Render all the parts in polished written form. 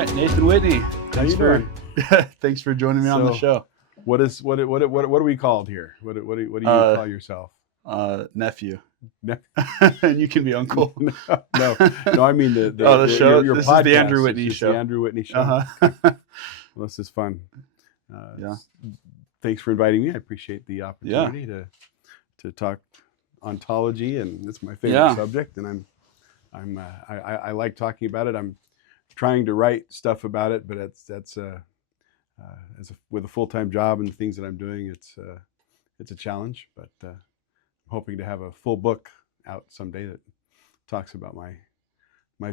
right, Nathan Whitney. Thanks for Thanks for joining me on the show. What are we called here? What do you call yourself? Nephew. And you can be uncle. No. I mean the show. Your this podcast. is the Andrew Whitney show. The Andrew Whitney show. Uh-huh. Well, this is fun. Yeah. Thanks for inviting me. I appreciate the opportunity to talk ontology, and it's my favorite subject. And I like talking about it. I'm trying to write stuff about it, but with a full-time job and the things that I'm doing, it's a challenge. But I'm hoping to have a full book out someday that talks about my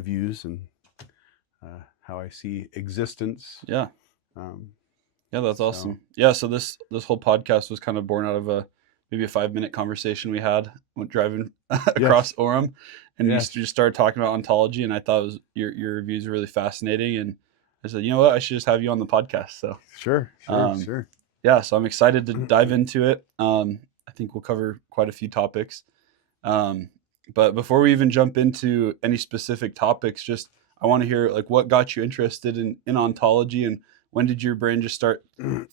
views and how I see existence. Yeah. That's awesome. So this whole podcast was kind of born out of maybe a 5-minute conversation we had when driving across Orem, and you just started talking about ontology, and I thought your reviews were really fascinating, and I said, you know what, I should just have you on the podcast. So sure. Yeah, so I'm excited to dive into it. I think we'll cover quite a few topics, but before we even jump into any specific topics, just I want to hear like what got you interested in ontology, and when did your brain just start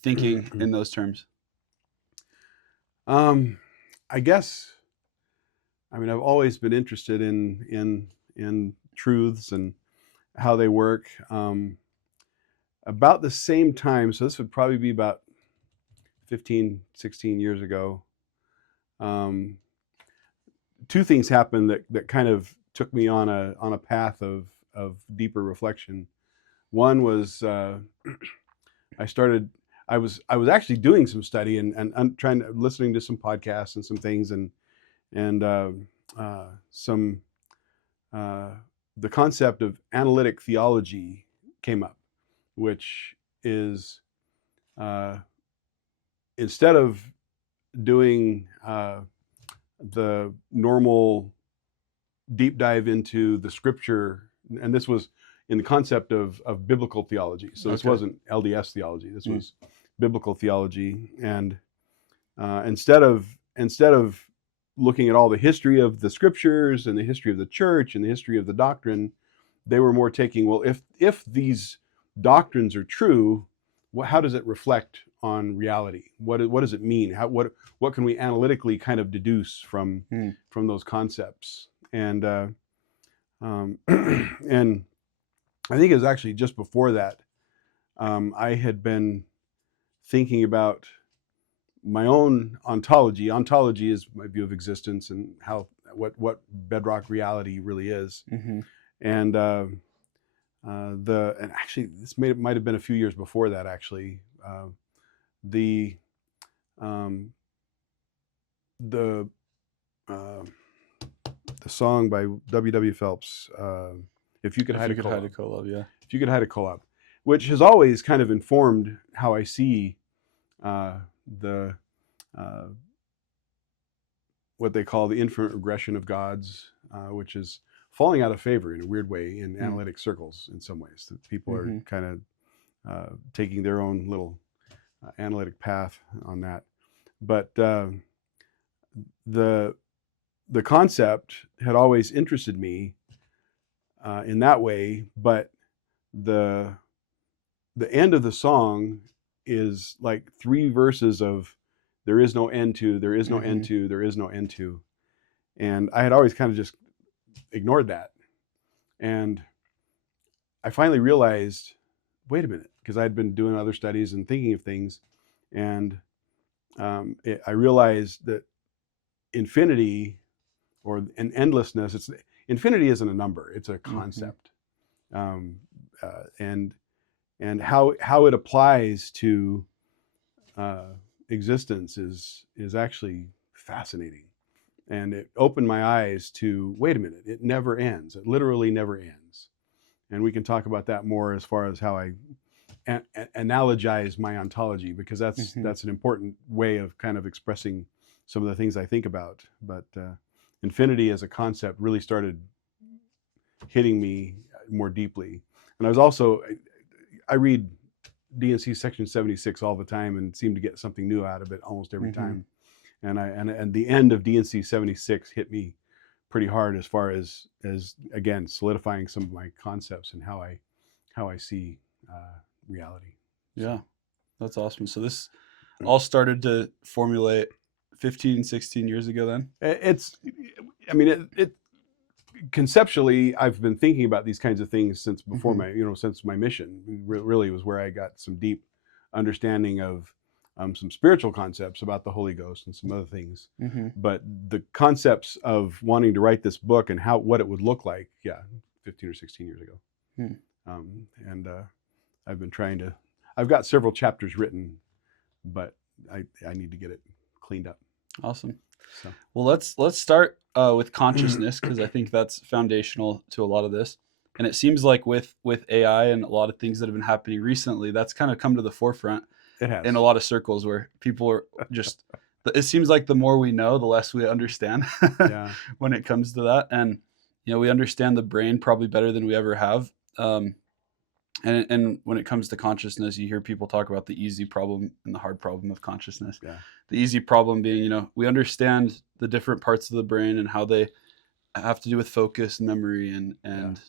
thinking in those terms? I guess, I've always been interested in truths and how they work. About the same time, so this would probably be about 15, 16 years ago, two things happened that kind of took me on a path of deeper reflection. One was I was actually doing some study and listening to some podcasts and some things, and the concept of analytic theology came up, which is instead of doing the normal deep dive into the scripture, and this was in the concept of biblical theology. So this wasn't LDS theology. This was biblical theology. And instead of looking at all the history of the scriptures and the history of the church and the history of the doctrine, they were more taking, well, if these doctrines are true, how does it reflect on reality? What does it mean? What can we analytically kind of deduce from those concepts? And and I think it was actually just before that, I had been thinking about my own ontology. Ontology is my view of existence and what bedrock reality really is. Mm-hmm. And actually this might have been a few years before that. Actually, the song by W.W. Phelps, If You Could Hide a Kolob. If You Could Hide a Kolob, which has always kind of informed how I see what they call the infinite regression of gods, which is falling out of favor in a weird way in analytic circles in some ways. That people are kind of taking their own little analytic path on that. But the concept had always interested me in that way, but the end of the song is like 3 verses of there is no end to, there is no end to, there is no end to. And I had always kind of just ignored that. And I finally realized, wait a minute, because I'd been doing other studies and thinking of things. And I realized that infinity or an endlessness, infinity isn't a number, it's a concept. And how it applies to existence is actually fascinating. And it opened my eyes to, wait a minute, it never ends. It literally never ends. And we can talk about that more as far as how I analogize my ontology, because that's an important way of kind of expressing some of the things I think about. But infinity as a concept really started hitting me more deeply. And I read D&C section 76 all the time and seem to get something new out of it almost every time. And the end of D&C 76 hit me pretty hard as far as again solidifying some of my concepts and how how I see reality. Yeah, that's awesome. So this all started to formulate 15, 16 years ago then? It's, I mean, it conceptually, I've been thinking about these kinds of things since before Mm-hmm. my, since my mission. Really was where I got some deep understanding of some spiritual concepts about the Holy Ghost and some other things. Mm-hmm. But the concepts of wanting to write this book and what it would look like, 15 or 16 years ago. Hmm. And I've been trying to. I've got several chapters written, but I need to get it cleaned up. Awesome. So. Well, let's start with consciousness, because I think that's foundational to a lot of this. And it seems like with AI and a lot of things that have been happening recently, that's kind of come to the forefront It has. in a lot of circles where people are just. It seems like the more we know, the less we understand Yeah. when it comes to that. And we understand the brain probably better than we ever have. And when it comes to consciousness, you hear people talk about the easy problem and the hard problem of consciousness. Yeah. The easy problem being, we understand the different parts of the brain and how they have to do with focus, memory, and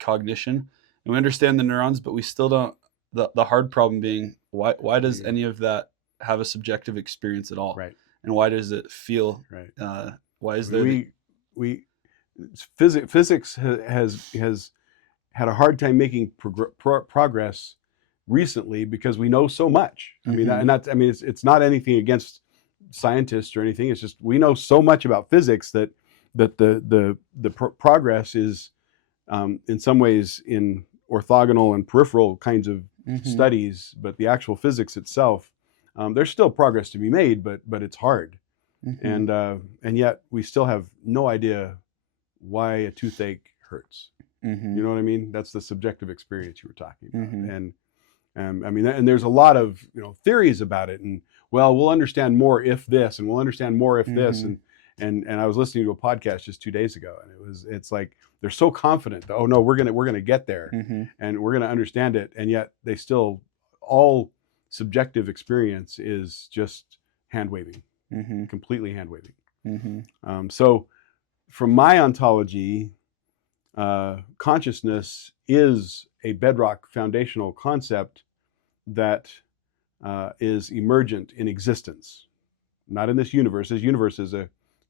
cognition. And we understand the neurons, but we still don't. The hard problem being, why does any of that have a subjective experience at all? Right. And why does it feel? Right. Why is there? Physics has had a hard time making progress recently because we know so much. I mean, Mhm. and that's, I mean, it's not anything against scientists or anything. It's just we know so much about physics that the progress is in some ways in orthogonal and peripheral kinds of Mhm. studies, but the actual physics itself, there's still progress to be made, but it's hard, Mhm. and yet we still have no idea why a toothache hurts. Mhm. You know what I mean? That's the subjective experience you were talking about. Mhm. And I mean, and there's a lot of theories about it. And well, we'll understand more if this, and we'll understand more if this. Mhm. And I was listening to a podcast just 2 days ago, and it's like they're so confident that, oh no, we're gonna get there, Mhm. and we're gonna understand it, and yet they still, all subjective experience is just hand waving, Mhm. completely hand waving. Mhm. So from my ontology, consciousness is a bedrock foundational concept that is emergent in existence, not in this universe. This universe is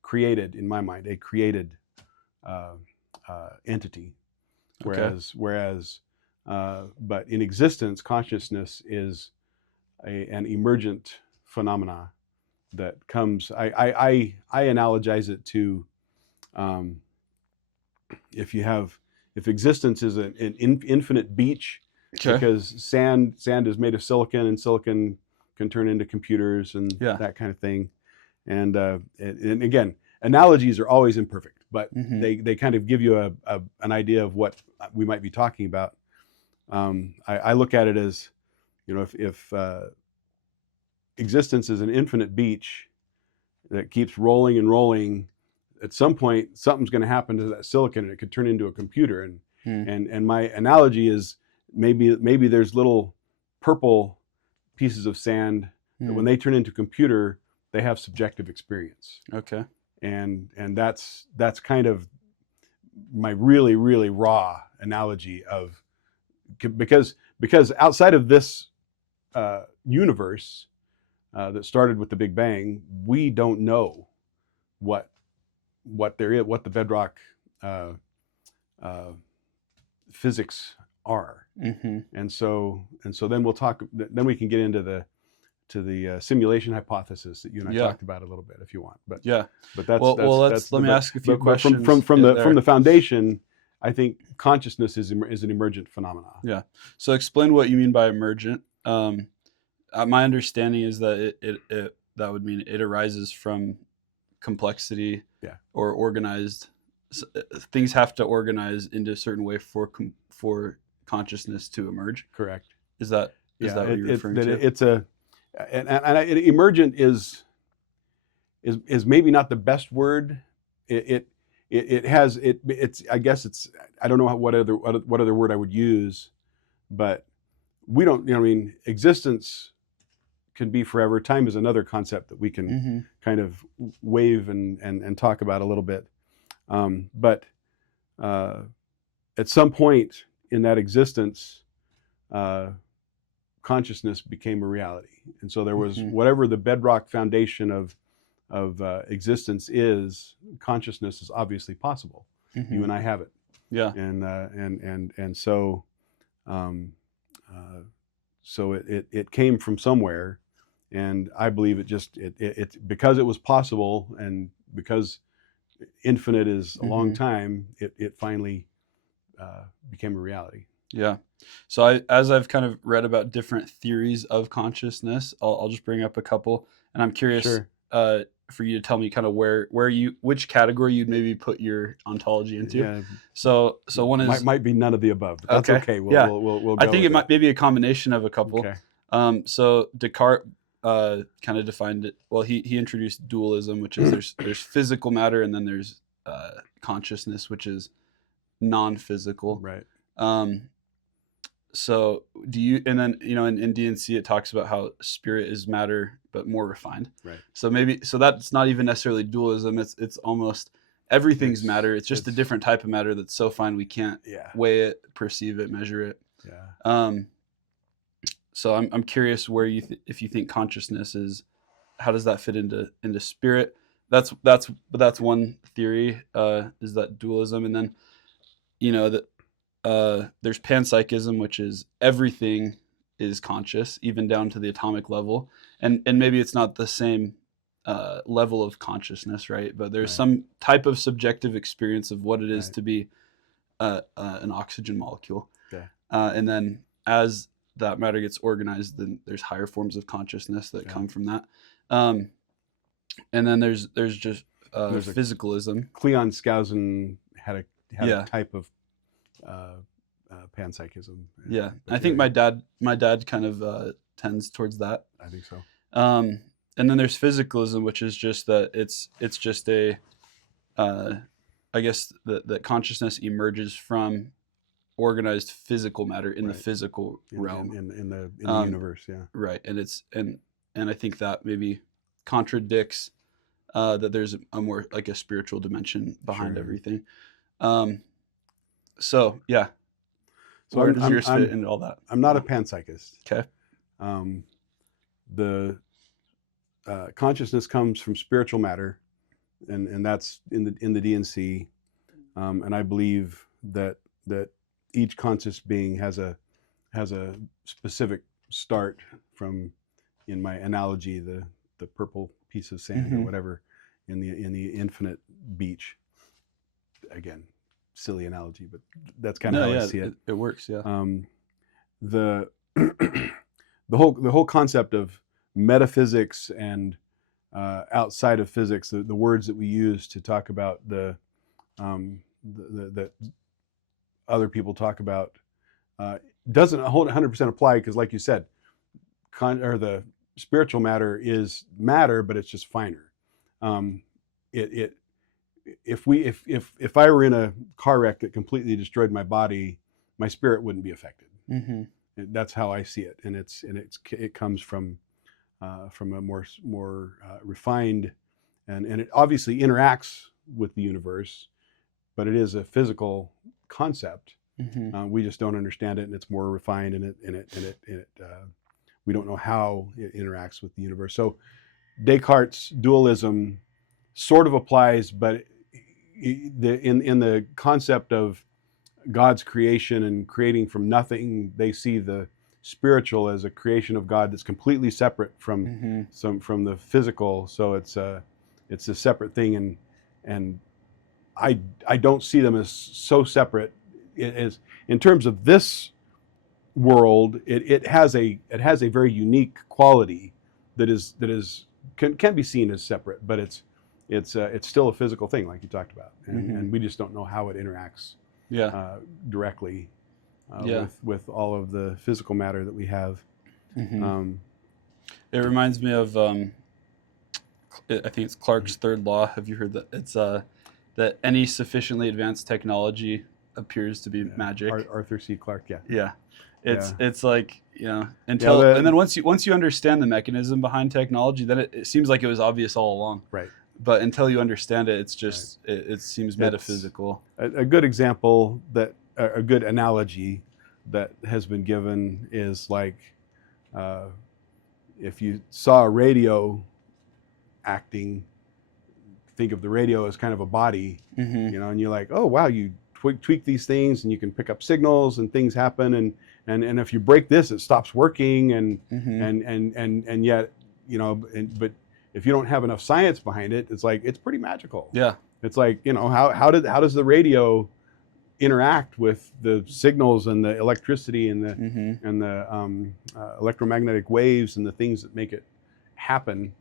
created, in my mind, a created entity, Okay. whereas but in existence, consciousness is an emergent phenomena that comes. I analogize it to if existence is an infinite beach, Okay. because sand is made of silicon, and silicon can turn into computers and Yeah. that kind of thing. And again, analogies are always imperfect, but Mhm. they kind of give you an idea of what we might be talking about. I look at it as, if existence is an infinite beach that keeps rolling and rolling, at some point something's going to happen to that silicon and it could turn into a computer. And Hmm. and my analogy is maybe there's little purple pieces of sand that when Hmm. they turn into computer, they have subjective experience. Okay. And that's kind of my really, really raw analogy of, because outside of this universe that started with the Big Bang, we don't know what there is, what the bedrock uh, uh, physics are. Mm-hmm. And so then we'll talk. Then we can get into the simulation hypothesis that you and I Yeah. talked about a little bit, if you want. But Yeah. that's let me ask a few but questions from in the there. foundation, I think consciousness is an emergent phenomenon. Yeah. So explain what you mean by emergent. My understanding is that it that would mean it arises from complexity. Yeah. Or organized. Things have to organize into a certain way for consciousness to emerge. Correct. Is that Yeah. what you're referring to? It's emergent is maybe not the best word. It's I guess it's, I don't know what other word I would use, but we don't, I mean, existence can be forever. Time is another concept that we can Mm-hmm. kind of wave and talk about a little bit. But at some point in that existence, consciousness became a reality. And so there was Mm-hmm. whatever the bedrock foundation of existence is, consciousness is obviously possible. Mm-hmm. You and I have it. Yeah. And so so it came from somewhere, and I believe it because it was possible, and because infinite is a long Mm-hmm. time, it finally became a reality. Yeah. So as I've kind of read about different theories of consciousness, I'll just bring up a couple, and I'm curious Sure. for you to tell me kind of which category you'd maybe put your ontology into. Yeah. So one is Might be none of the above, but that's okay. okay. Yeah, We'll I go think with it might that. maybe a combination of a couple. Okay. So Descartes kind of defined it. Well, he introduced dualism, which is there's physical matter and then there's consciousness, which is non-physical. Right. So do you, and then, in DNC, it talks about how spirit is matter, but more refined. Right. So that's not even necessarily dualism. It's almost everything's matter. It's just a different type of matter that's so fine we can't weigh it, perceive it, measure it. Yeah. So I'm curious where if you think consciousness is, how does that fit into spirit? That's one theory, is that dualism. And then, that there's panpsychism, which is everything is conscious, even down to the atomic level, and maybe it's not the same level of consciousness, right? But there's some type of subjective experience of what it is to be an oxygen molecule. Okay. And then as that matter gets organized, then there's higher forms of consciousness that come from that. And then there's just physicalism. Cleon Skousen had a type of panpsychism. Yeah, I think my dad kind of tends towards that. I think so. And then there's physicalism, which is just that it's just a, I guess that consciousness emerges from organized physical matter in the physical realm in the universe. Yeah. Right, and I think that maybe contradicts that there's a more like a spiritual dimension behind everything. So yeah. So where does yours fit into all that? I'm not a panpsychist. Okay. The consciousness comes from spiritual matter, and that's in the DNC, and I believe that each conscious being has a specific start from, in my analogy, the purple piece of sand or whatever in the infinite beach. Again, silly analogy, but that's kind of how I see it. It works, yeah. The whole concept of metaphysics and outside of physics, the words that we use to talk about that other people talk about, doesn't 100% apply, because, like you said, the spiritual matter is matter, but it's just finer. If I were in a car wreck that completely destroyed my body, my spirit wouldn't be affected. That's how I see it, and it comes from a more refined, and it obviously interacts with the universe, but it is a physical concept. We just don't understand it, and it's more refined, and we don't know how it interacts with the universe. So Descartes' dualism sort of applies, but in the concept of God's creation and creating from nothing, they see the spiritual as a creation of God that's completely separate from the physical. So it's a separate thing, and I don't see them as so separate. It is, in terms of this world, it has a very unique quality that can be seen as separate, but it's still a physical thing, like you talked about, and we just don't know how it interacts directly with all of the physical matter that we have. It reminds me of I think it's Clarke's third law. Have you heard that? It's that any sufficiently advanced technology appears to be magic. Arthur C. Clarke, yeah. It's like, until and then once you understand the mechanism behind technology, then it seems like it was obvious all along. Right. But until you understand it, it's just it seems metaphysical. A good example, a good analogy that has been given is like, if you saw a radio acting, think of the radio as kind of a body, Mm-hmm. and you're like, oh wow, you tweak these things and you can pick up signals and things happen, and if you break this, it stops working, and Mm-hmm. and yet, but if you don't have enough science behind it, it's like, it's pretty magical. Yeah. It's like, how does the radio interact with the signals and the electricity and the Mm-hmm. electromagnetic waves and the things that make it happen.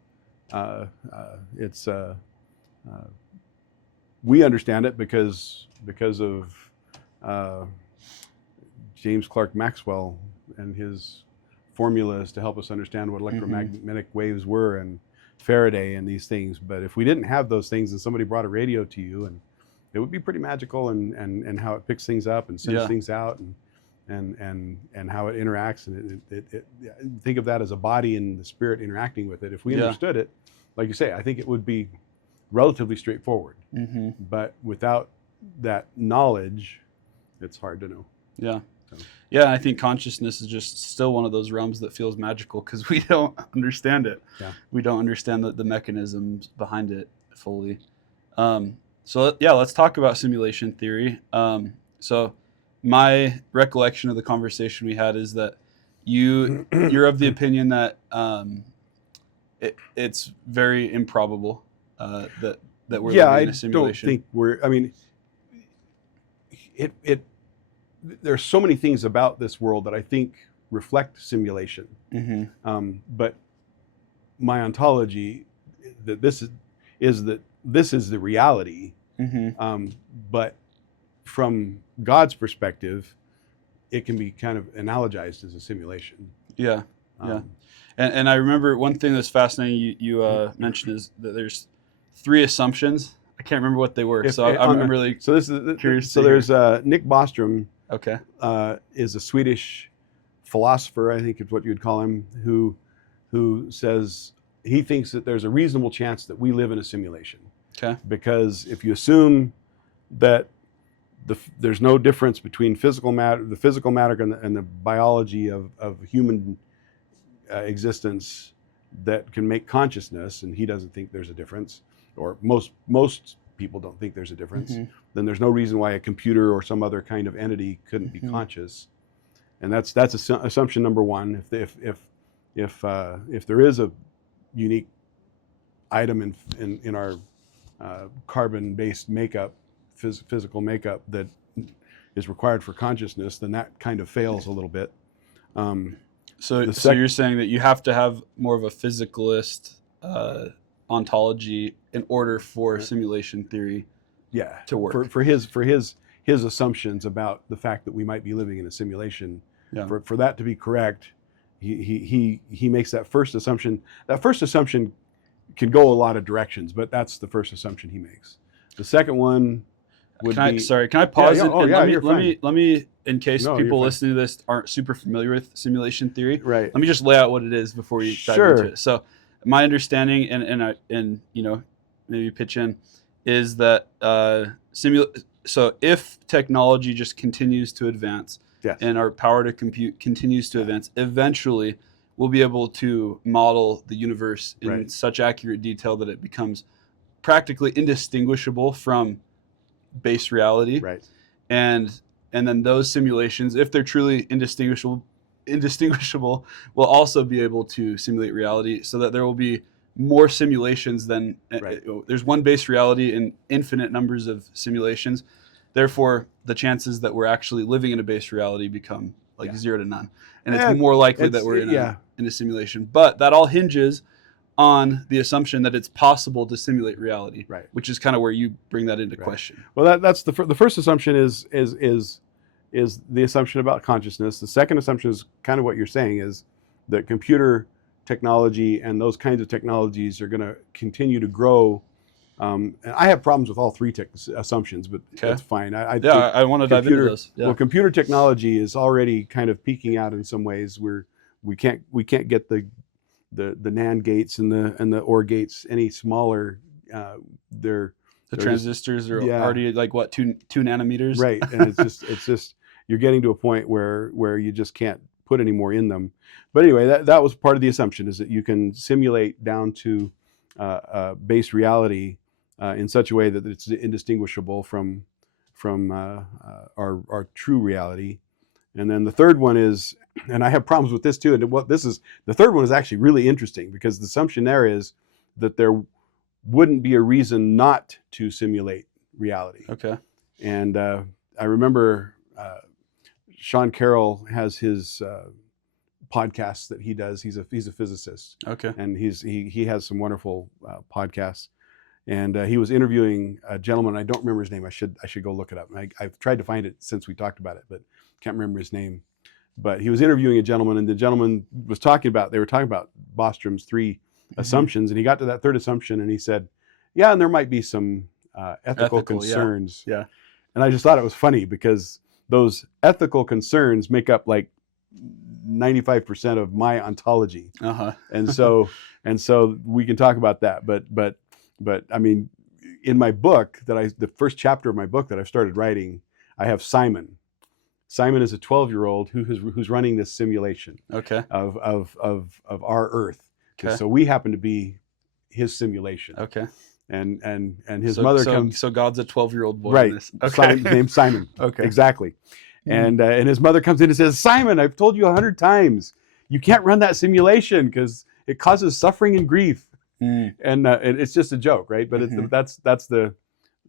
It's We understand it because of James Clerk Maxwell and his formulas to help us understand what electromagnetic waves were, and Faraday and these things. But if we didn't have those things and somebody brought a radio to you, and it would be pretty magical, and how it picks things up and sends things out, and how it interacts, and think of that as a body and the spirit interacting with it. If we understood it, like you say, I think it would be relatively straightforward. Mm-hmm. But without that knowledge, it's hard to know. Yeah. Yeah, I think consciousness is just still one of those realms that feels magical because we don't understand it. Yeah. We don't understand the mechanisms behind it fully. So yeah, let's talk about simulation theory. So my recollection of the conversation we had is that you're of the opinion that it's very improbable that we're living in a simulation. I don't think we're. I mean, there's so many things about this world that I think reflect simulation. Mm-hmm. But my ontology, that this is the reality. Mm-hmm. But from God's perspective, it can be kind of analogized as a simulation. Yeah. Yeah. And I remember one thing that's fascinating you mentioned is that there's 3 assumptions. I can't remember what they were. I'm really curious. So there's Nick Bostrom. Okay. Is a Swedish philosopher, I think is what you'd call him, who says he thinks that there's a reasonable chance that we live in a simulation. Okay. Because if you assume that there's no difference between the physical matter and the biology of human existence that can make consciousness, and he doesn't think there's a difference, or most people don't think there's a difference, Mm-hmm. then there's no reason why a computer or some other kind of entity couldn't be conscious. And that's assumption number one. If there is a unique item in our carbon-based makeup, physical makeup, that is required for consciousness, then that kind of fails a little bit. So you're saying that you have to have more of a physicalist ontology in order for simulation theory to work. For his assumptions about the fact that we might be living in a simulation, for that to be correct, he makes that first assumption. That first assumption can go a lot of directions, but that's the first assumption he makes. The second one would be... Sorry, can I pause let me, in case people listening to this aren't super familiar with simulation theory, right? Let me just lay out what it is before you dive into it. So my understanding, and maybe pitch in, is that so if technology just continues to advance, and our power to compute continues to advance, eventually we'll be able to model the universe in such accurate detail that it becomes practically indistinguishable from base reality. Right. And then those simulations, if they're truly indistinguishable, will also be able to simulate reality, so that there will be more simulations than there's one base reality and infinite numbers of simulations. Therefore, the chances that we're actually living in a base reality become 0 to none, and it's more likely that we're in a simulation. But that all hinges on the assumption that it's possible to simulate reality, which is kind of where you bring that into question. Well, that's the first assumption is the assumption about consciousness. The second assumption is kind of what you're saying, is that computer technology and those kinds of technologies are going to continue to grow. And I have problems with all 3 assumptions, but that's fine. I want to dive into those. Yeah. Well, computer technology is already kind of peaking out in some ways, where we can't get the NAND gates and the OR gates any smaller. The transistors are already like what, 2 nanometers, right? And it's just you're getting to a point where you just can't put any more in them. But anyway, that was part of the assumption, is that you can simulate down to base reality in such a way that it's indistinguishable from our true reality. And then the third one is, and I have problems with this too. And the third one is actually really interesting, because the assumption there is that there wouldn't be a reason not to simulate reality. Okay. And I remember Sean Carroll has his podcasts that he does. He's a physicist. Okay. And he has some wonderful podcasts. And he was interviewing a gentleman. I don't remember his name. I should go look it up. I've tried to find it since we talked about it, but can't remember his name. But he was interviewing a gentleman, and the gentleman was they were talking about Bostrom's three assumptions, and he got to that third assumption, and he said, yeah, and there might be some ethical concerns. Yeah. And I just thought it was funny, because those ethical concerns make up like 95% of my ontology. And so we can talk about that. But I mean, in my book the first chapter of my book that I've started writing, I have Simon. Simon is a 12-year-old who's running this simulation. Okay. Of our Earth. Okay. So we happen to be his simulation. Okay. And his mother comes. So God's a 12-year-old boy. Right. In this. Okay. Named Simon. Okay. Exactly. And his mother comes in and says, Simon, I've told you 100 times, you can't run that simulation because it causes suffering and grief. And it's just a joke, right? But that's the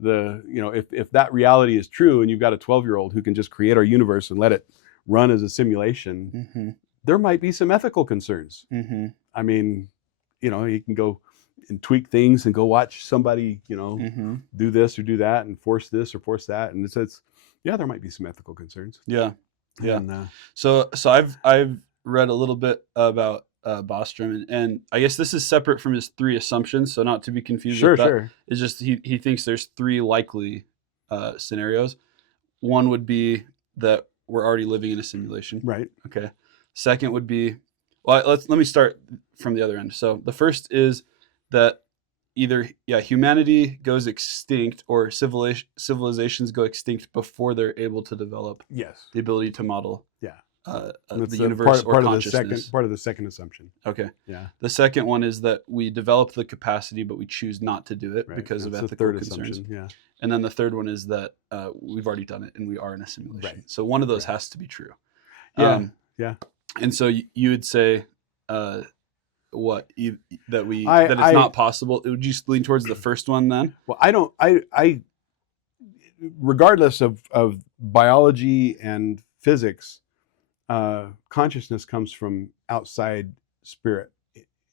if that reality is true, and you've got a 12-year-old who can just create our universe and let it run as a simulation, there might be some ethical concerns. I mean, you can go and tweak things and go watch somebody, do this or do that and force this or force that, and it's there might be some ethical concerns. Yeah. And, so I've read a little bit about Bostrom, and I guess this is separate from his three assumptions, so not to be confused with that. Sure. It's just he thinks there's three likely scenarios. One would be that we're already living in a simulation. Right. Okay. Second would be, let me start from the other end. So the first is that either humanity goes extinct, or civilizations go extinct before they're able to develop the ability to model the universe or consciousness. Part of the second assumption. Okay. Yeah. The second one is that we develop the capacity, but we choose not to do it because of ethical concerns. Yeah. And then the third one is that we've already done it and we are in a simulation. Right. So one of those has to be true. Yeah. And so you would say that it's not possible. Would you lean towards the first one then? Well, I regardless of biology and physics, consciousness comes from outside spirit,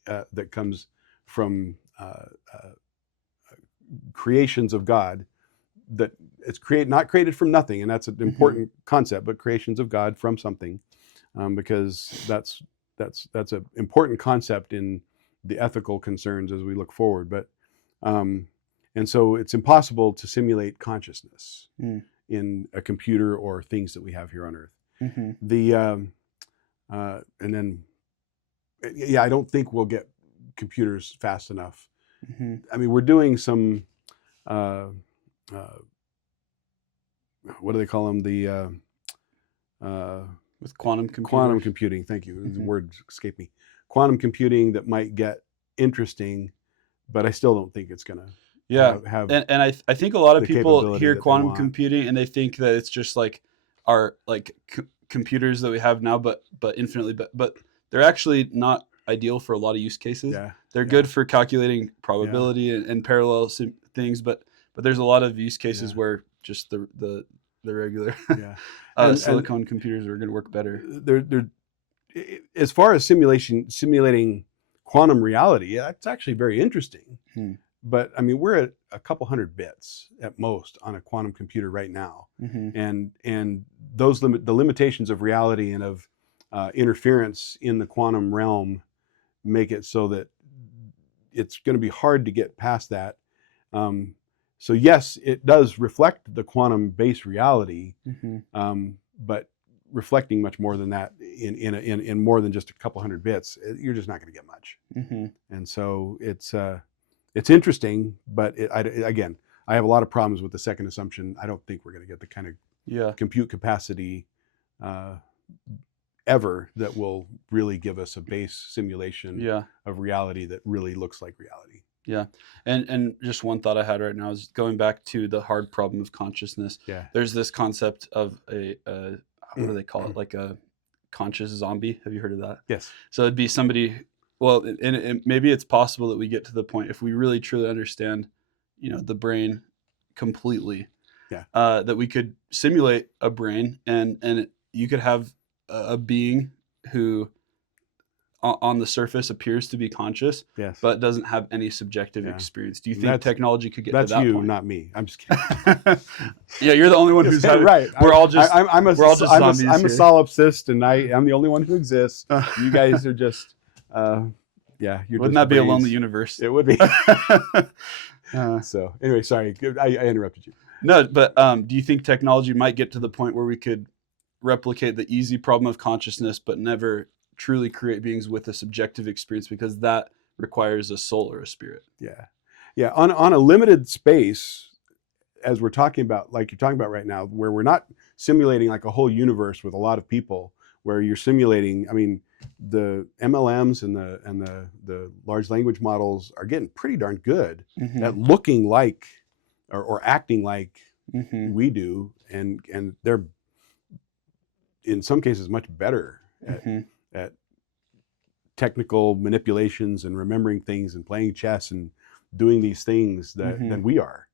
that comes from creations of God, that it's not created from nothing, and that's an important concept, but creations of God from something, because that's an important concept in the ethical concerns as we look forward. But and so it's impossible to simulate consciousness in a computer or things that we have here on Earth. And then I don't think we'll get computers fast enough. I mean, we're doing some what do they call them, with quantum computing. Thank you. The word escaped me. Quantum computing that might get interesting, but I still don't think it's going to have. And I think a lot of people hear quantum computing and they think that it's just like our computers that we have now, but infinitely, but they're actually not ideal for a lot of use cases. They're good for calculating probability and parallel things, but there's a lot of use cases where just the regular silicon computers are going to work better. They're as far as simulating quantum reality, it's actually very interesting. But I mean, we're at a couple hundred bits at most on a quantum computer right now, and the limitations of reality and of interference in the quantum realm make it so that it's going to be hard to get past that. So yes, it does reflect the quantum-based reality, but reflecting much more than that in more than just a couple hundred bits, you're just not going to get much. And so it's interesting, but again, I have a lot of problems with the second assumption. I don't think we're going to get the kind of compute capacity ever that will really give us a base simulation Yeah. of reality that really looks like reality. Yeah. And just one thought I had right now is going back to the hard problem of consciousness. Yeah. There's this concept of a what do they call it? Like a conscious zombie. Have you heard of that? Yes. So it'd be somebody, well, and maybe it's possible that we get to the point, if we really truly understand, the brain completely, Yeah. that we could simulate a brain, and you could have a being who on the surface appears to be conscious, Yes. but doesn't have any subjective Yeah. experience. Do you think technology could get to That's that you, point? not me. I'm just kidding. Yeah, you're the only one who's having, right. We're all just I'm a zombies I'm a here. solipsist, and I'm the only one who exists. You guys are just yeah. You're Wouldn't just that be a brains. lonely universe? It would be. So anyway, sorry, I interrupted you. No, but do you think technology might get to the point where we could replicate the easy problem of consciousness, but never truly create beings with a subjective experience, because that requires a soul or a spirit? Yeah, yeah. On a limited space, as we're talking about, like you're talking about right now, where we're not simulating like a whole universe with a lot of people, where you're simulating. I mean, the MLMs and the large language models are getting pretty darn good at looking like or acting like we do, and they're in some cases much better at technical manipulations and remembering things and playing chess and doing these things than we are.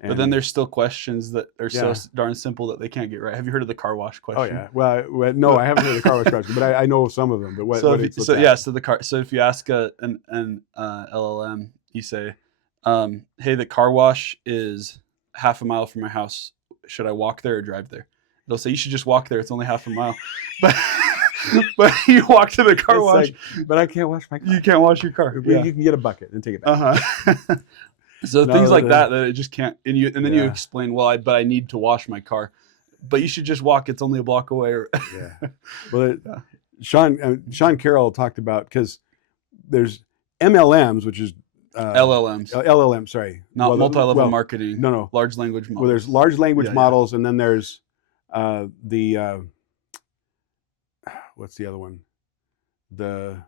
But then there's still questions that are so darn simple that they can't get right. Have you heard of the car wash question? Oh yeah. Well, no, I haven't heard of the car wash question, but I know some of them. But So if you ask an LLM, you say, "Hey, the car wash is half a mile from my house. Should I walk there or drive there?" They'll say, "You should just walk there. It's only half a mile." But you walk to the car wash. Like, but I can't wash my car. You can't wash your car. Yeah. You can get a bucket and take it back. So things like that it just can't. And then you explain, well, but I need to wash my car. But you should just walk. It's only a block away. Yeah. Well, Sean Carroll talked about, because there's MLMs, which is LLM, sorry, not multi-level marketing. No, large language models. Well, there's large language models, and then there's the what's the other one? The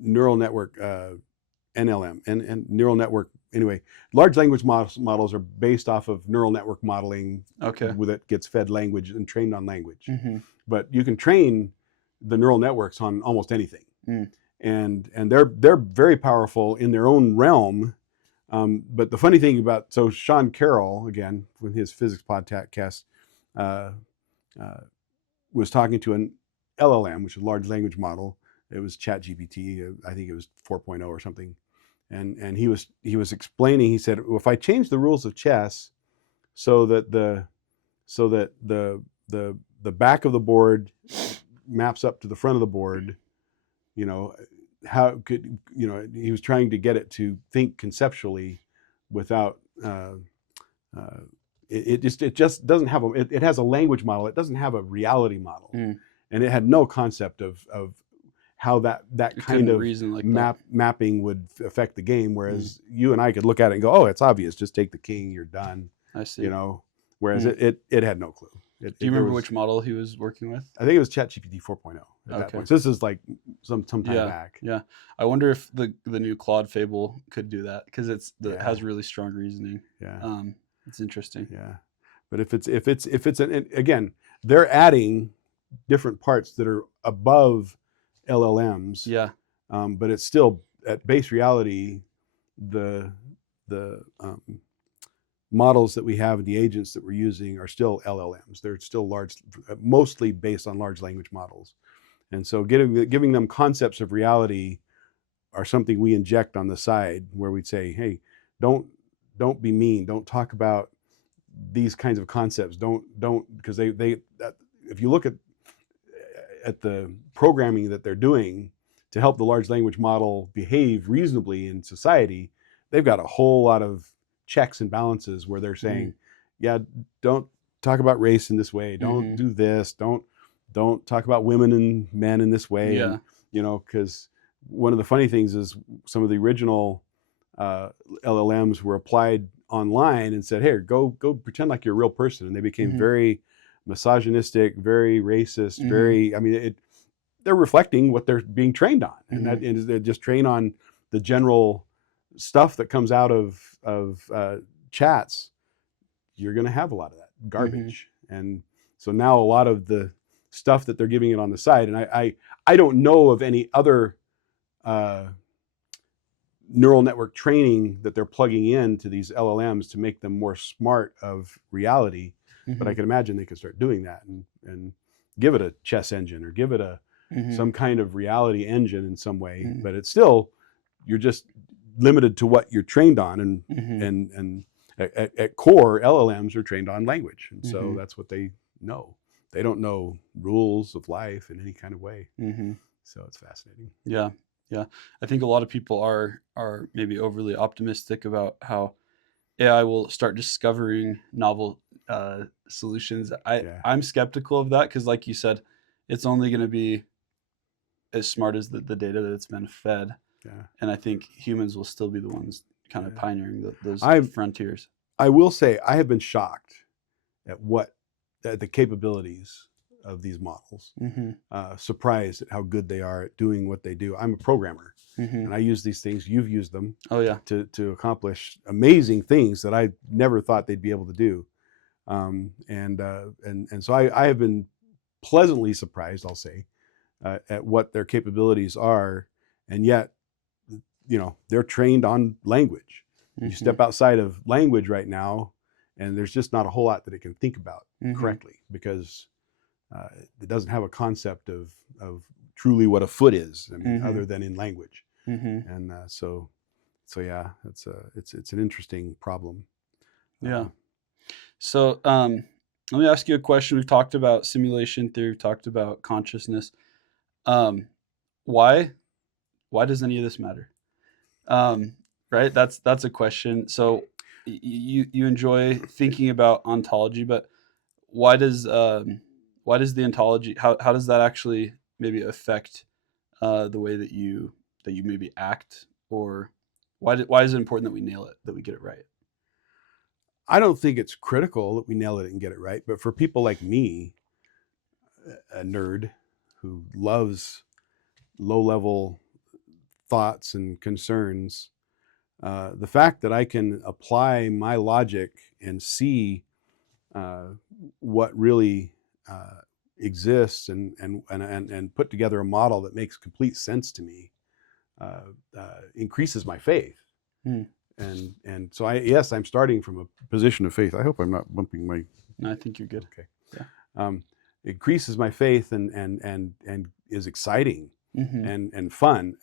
neural network, NLM, and neural network. Anyway, large language models are based off of neural network modeling. Okay. That gets fed language and trained on language. But you can train the neural networks on almost anything, and they're very powerful in their own realm. But the funny thing about, so Sean Carroll, again, with his physics podcast, was talking to an LLM, which is a large language model. It was ChatGPT. I think it was 4.0 or something. And he was explaining. He said, well, if I change the rules of chess so that the back of the board maps up to the front of the board, how could, he was trying to get it to think conceptually without it just doesn't have it has a language model. It doesn't have a reality model, and it had no concept of how that kind of like mapping would affect the game. Whereas you and I could look at it and go, oh, it's obvious. Just take the king, you're done. I see. Whereas it had no clue. Do you remember which model he was working with? I think it was ChatGPT 4.0 at that point. So this is like some time back. Yeah. I wonder if the new Claude Fable could do that, because it has really strong reasoning. Yeah. It's interesting. Yeah. But if it's again, they're adding different parts that are above LLMs. Yeah. But it's still at base reality, the models that we have and the agents that we're using are still LLMs. They're still mostly based on large language models. And so giving them concepts of reality are something we inject on the side, where we'd say, hey, don't be mean. Don't talk about these kinds of concepts. Don't, because they if you look at the programming that they're doing to help the large language model behave reasonably in society, they've got a whole lot of checks and balances where they're saying, yeah, don't talk about race in this way. Don't do this. Don't talk about women and men in this way. Yeah. And, because one of the funny things is some of the original LLMs were applied online and said, hey, go pretend like you're a real person. And they became very misogynistic, very racist, very, I mean, they're reflecting what they're being trained on. And that is, they're just trained on the general stuff that comes out of chats. You're going to have a lot of that garbage. And so now a lot of the stuff that they're giving it on the side, and I don't know of any other neural network training that they're plugging into these LLMs to make them more smart of reality. But I can imagine they could start doing that and give it a chess engine or give it a some kind of reality engine in some way. But it's still, you're just limited to what you're trained on, and at core, LLMs are trained on language, and so that's what they know. They don't know rules of life in any kind of way. So it's fascinating. Yeah, yeah. I think a lot of people are maybe overly optimistic about how AI will start discovering novel solutions. I'm skeptical of that because, like you said, it's only going to be as smart as the data that it's been fed. Yeah. And I think humans will still be the ones kind of pioneering those frontiers. I will say I have been shocked at the capabilities of these models. Surprised at how good they are at doing what they do. I'm a programmer, and I use these things. You've used them. Oh yeah. To accomplish amazing things that I never thought they'd be able to do. And so I have been pleasantly surprised, I'll say, at what their capabilities are, and yet, you know, they're trained on language. You step outside of language right now, and there's just not a whole lot that it can think about correctly, because it doesn't have a concept of truly what a foot is, I mean, other than in language. And so yeah, it's an interesting problem. Yeah. So let me ask you a question. We've talked about simulation theory. We've talked about consciousness. Why does any of this matter? Right? That's a question. So you enjoy thinking about ontology, but why does the ontology, how does that actually maybe affect the way that you maybe act, or why is it important that we nail it, that we get it right? I don't think it's critical that we nail it and get it right, but for people like me, a nerd who loves low-level thoughts and concerns, the fact that I can apply my logic and see what really exists and put together a model that makes complete sense to me increases my faith. And so I'm starting from a position of faith. I hope I'm not bumping my. No, I think you're good. Okay. Yeah. Increases my faith and is exciting and fun.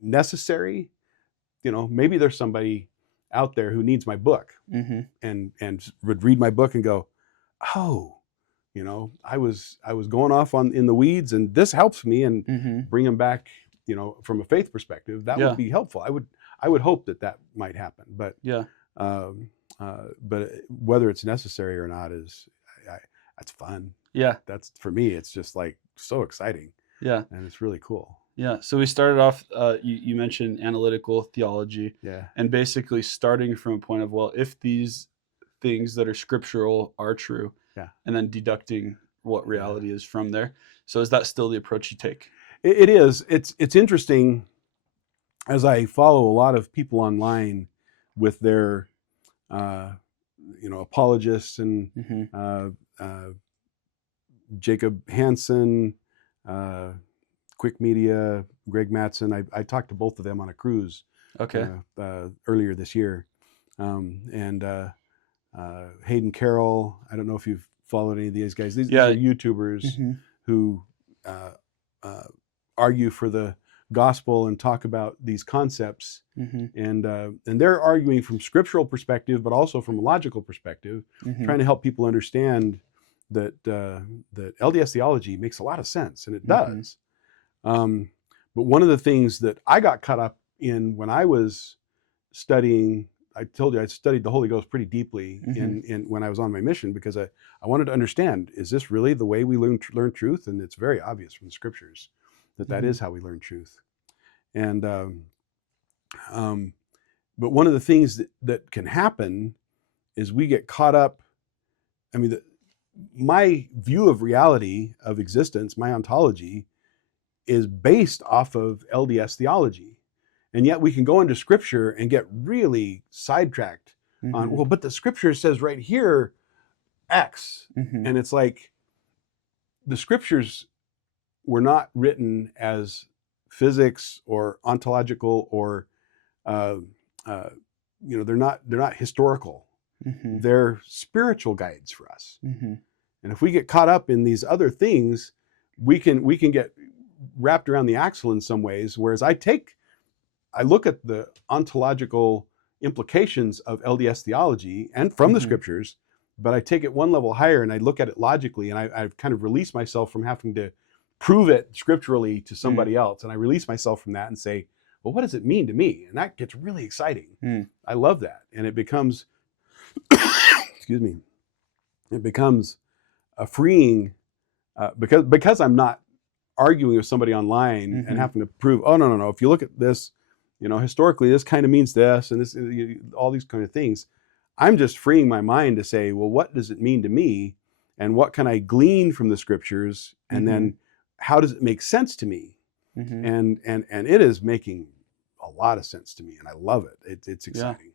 Necessary. You know, maybe there's somebody out there who needs my book and would read my book and go, oh, you know, I was going off in the weeds, and this helps me, and bring them back, you know, from a faith perspective. That would be helpful. I would hope that might happen, but but whether it's necessary or not that's fun. Yeah, that's, for me, it's just like so exciting. Yeah, and it's really cool. Yeah. So we started off, you mentioned analytical theology. Yeah. And basically starting from a point of, well, if these things that are scriptural are true, and then deducting what reality is from there. So is that still the approach you take? It is. It's interesting, as I follow a lot of people online with their, you know, apologists and Jacob Hansen, Quick Media, Greg Mattson. I talked to both of them on a cruise earlier this year. And Hayden Carroll, I don't know if you've followed any of these guys. These are YouTubers who argue for the gospel and talk about these concepts. And they're arguing from scriptural perspective, but also from a logical perspective, trying to help people understand that LDS theology makes a lot of sense, and it does. But one of the things that I got caught up in when I was studying, I told you I studied the Holy Ghost pretty deeply in when I was on my mission, because I wanted to understand, is this really the way we learn truth? And it's very obvious from the scriptures that is how we learn truth. And but one of the things that can happen is we get caught up. I mean, my view of reality, of existence, my ontology, is based off of LDS theology. And yet we can go into scripture and get really sidetracked on, well, but the scripture says right here X. And it's like, the scriptures were not written as physics or ontological or they're not historical. They're spiritual guides for us. And if we get caught up in these other things, we can get wrapped around the axle in some ways. Whereas I look at the ontological implications of LDS theology and from the scriptures, but I take it one level higher and I look at it logically, and I've kind of released myself from having to prove it scripturally to somebody else. And I release myself from that and say, well, what does it mean to me? And that gets really exciting. I love that. And it becomes, excuse me, it becomes a freeing, because I'm not arguing with somebody online and having to prove, oh, no. If you look at this, historically, this kind of means this, and this, all these kind of things. I'm just freeing my mind to say, well, what does it mean to me? And what can I glean from the scriptures? And then how does it make sense to me? And it is making a lot of sense to me, and I love it. It's exciting.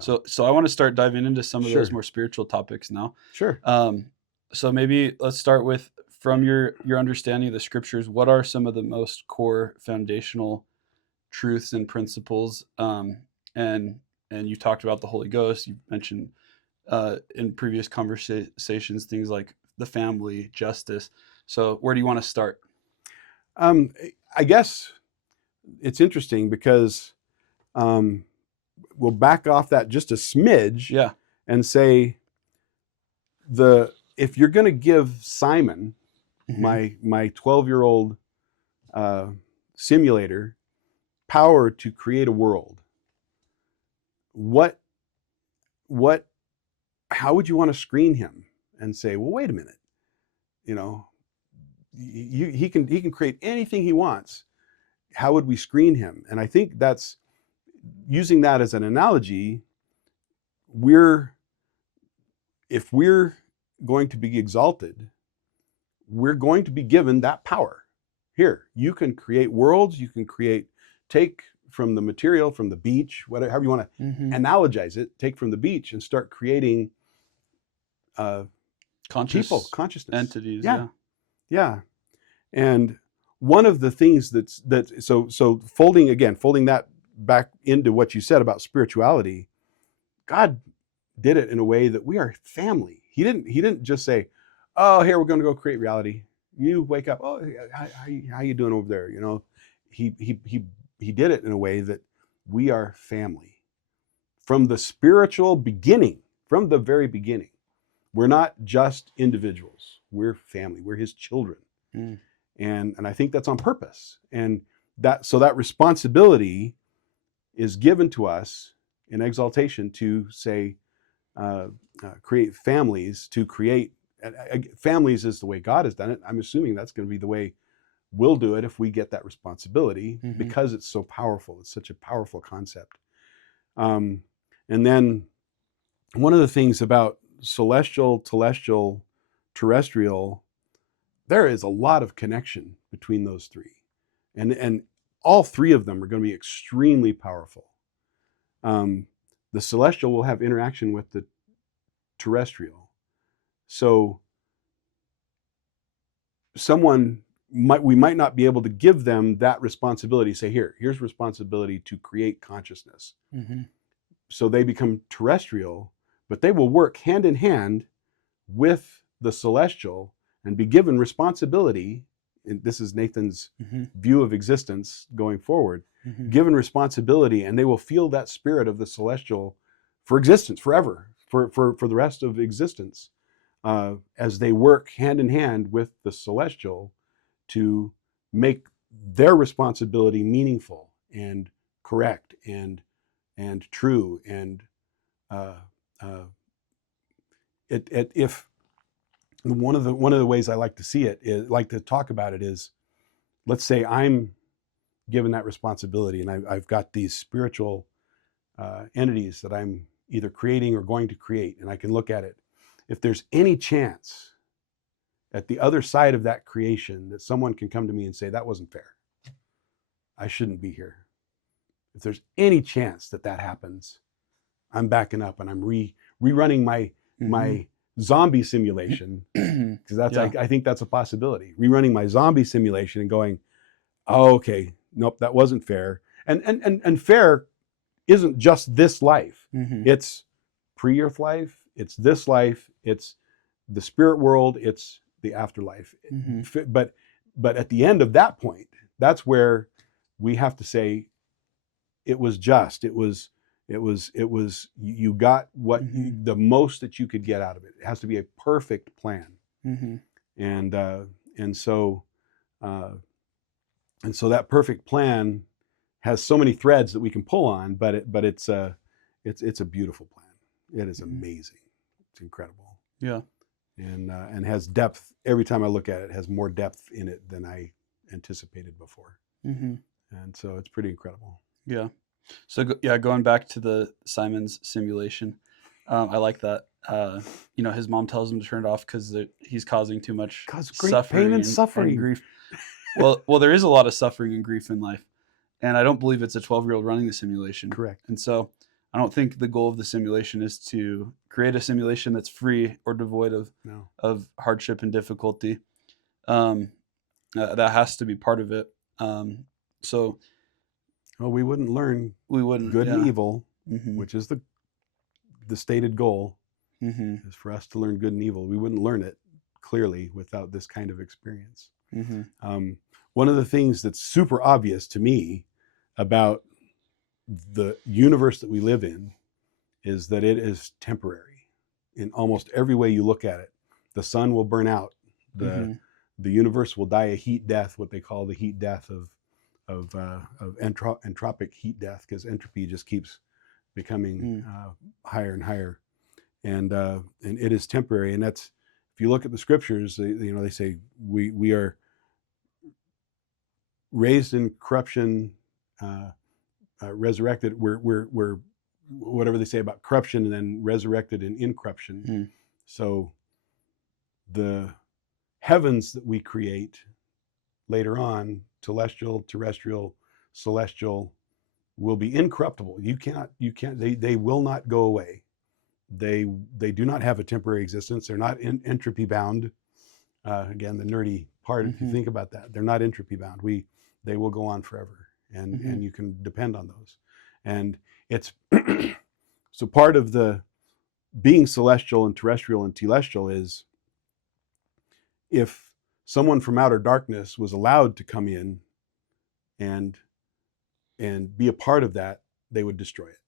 So I want to start diving into some of those more spiritual topics now. Sure. So maybe let's start with, from your understanding of the scriptures, what are some of the most core foundational truths and principles? And you talked about the Holy Ghost. You mentioned in previous conversations things like the family, justice. So where do you want to start? I guess it's interesting because we'll back off that just a smidge and say, if you're going to give Simon, my 12-year-old simulator, power to create a world, how would you want to screen him and say, well, wait a minute, he can create anything he wants. How would we screen him? And I think that's, using that as an analogy, if we're going to be exalted, we're going to be given that power. Here, you can create worlds, you can take from the material, from the beach, whatever, however you want to analogize it, take from the beach and start creating consciousness entities. Yeah. And one of the things so folding that back into what you said about spirituality, God did it in a way that we are family. He didn't just say, oh, here, we're going to go create reality. You wake up, oh, how you doing over there? He did it in a way that we are family. From the spiritual beginning, from the very beginning, we're not just individuals. We're family. We're his children. And I think that's on purpose. And that responsibility is given to us in exaltation to say, create families, to create families is the way God has done it. I'm assuming that's going to be the way we'll do it if we get that responsibility, because it's so powerful. It's such a powerful concept. And then one of the things about celestial, telestial, terrestrial, there is a lot of connection between those three. And all three of them are going to be extremely powerful. The celestial will have interaction with the terrestrial. So we might not be able to give them that responsibility, say, here's responsibility to create consciousness. So they become terrestrial, but they will work hand in hand with the celestial and be given responsibility. And this is Nathan's view of existence going forward, given responsibility, and they will feel that spirit of the celestial for existence forever, for the rest of existence, as they work hand in hand with the celestial to make their responsibility meaningful and correct and true. And if one of the ways I like to see it is, like to talk about it, is, let's say I'm given that responsibility and I've got these spiritual entities that I'm either creating or going to create, and I can look at it. If there's any chance at the other side of that creation, that someone can come to me and say, that wasn't fair. I shouldn't be here. If there's any chance that that happens, I'm backing up and I'm rerunning my zombie simulation, because that's I think that's a possibility. Rerunning my zombie simulation and going, oh, okay, nope, that wasn't fair. And fair isn't just this life. It's pre-earth life, it's this life, it's the spirit world, it's the afterlife. But at the end of that point, that's where we have to say it was just. It was you got what the most that you could get out of it. It has to be a perfect plan. And so that perfect plan has so many threads that we can pull on, but it's a beautiful plan. It is amazing. It's incredible. Yeah. And has depth. Every time I look at it, it has more depth in it than I anticipated before. And so it's pretty incredible. Yeah. So going back to the Simon's simulation, I like that. His mom tells him to turn it off because he's causing too much pain and suffering. And grief. Well, there is a lot of suffering and grief in life, and I don't believe it's a 12-year-old running the simulation. Correct. And so I don't think the goal of the simulation is to create a simulation that's free or devoid of hardship and difficulty. That has to be part of it. So. Well, we wouldn't learn good and evil, which is the stated goal, is for us to learn good and evil. We wouldn't learn it clearly without this kind of experience. One of the things that's super obvious to me about the universe that we live in is that it is temporary. In almost every way you look at it, the sun will burn out. The universe will die a heat death, what they call the heat death of entropic heat death, because entropy just keeps becoming higher and higher, and it is temporary. And that's, if you look at the scriptures, they say we are raised in corruption, resurrected. We're whatever they say about corruption, and then resurrected in incorruption. So the heavens that we create later on, celestial, terrestrial, celestial, will be incorruptible. You can't, they will not go away. They do not have a temporary existence. They're not entropy bound. Again, the nerdy part, if you think about that, they're not entropy bound. They will go on forever, and you can depend on those. And it's, so part of the being celestial and terrestrial and telestial is, if someone from outer darkness was allowed to come in and be a part of that, they would destroy it.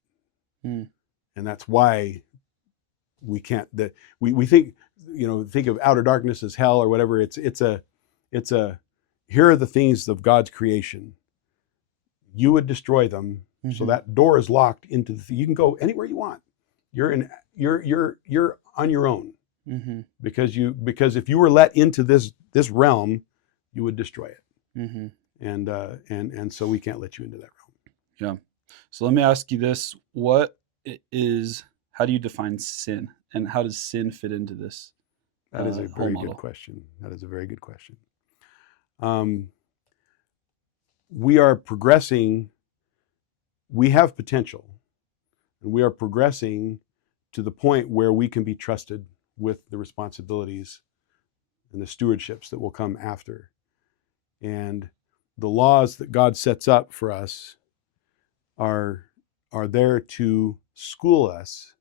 And that's why we can't, we think, think of outer darkness as hell or whatever. It's a here are the things of God's creation. You would destroy them. So that door is locked into you can go anywhere you want. You're on your own. Because if you were let into this realm, you would destroy it. And so we can't let you into that realm. Yeah. So let me ask you this: how do you define sin, and how does sin fit into this? That is a very good question. We are progressing. We have potential, and we are progressing to the point where we can be trusted with the responsibilities and the stewardships that will come after. And the laws that God sets up for us are there to school us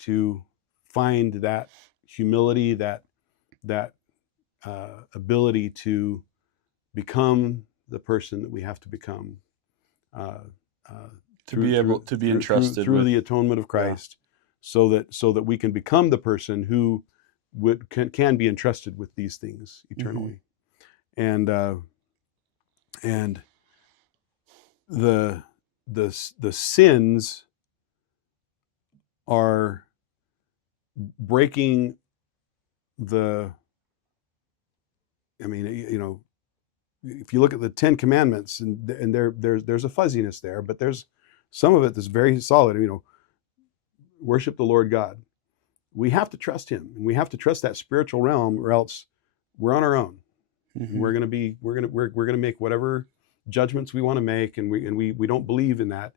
to find that humility, that ability to become the person that we have to become, to be able to be entrusted through the atonement of Christ, so that we can become the person who can be entrusted with these things eternally. And the sins are breaking if you look at the 10 Commandments, and there's a fuzziness there, but there's some of it that's very solid. Worship the Lord God. we have to trust him, and we have to trust that spiritual realm, or else we're on our own. Mm-hmm. We're gonna make whatever judgments we want to make, and we don't believe in that.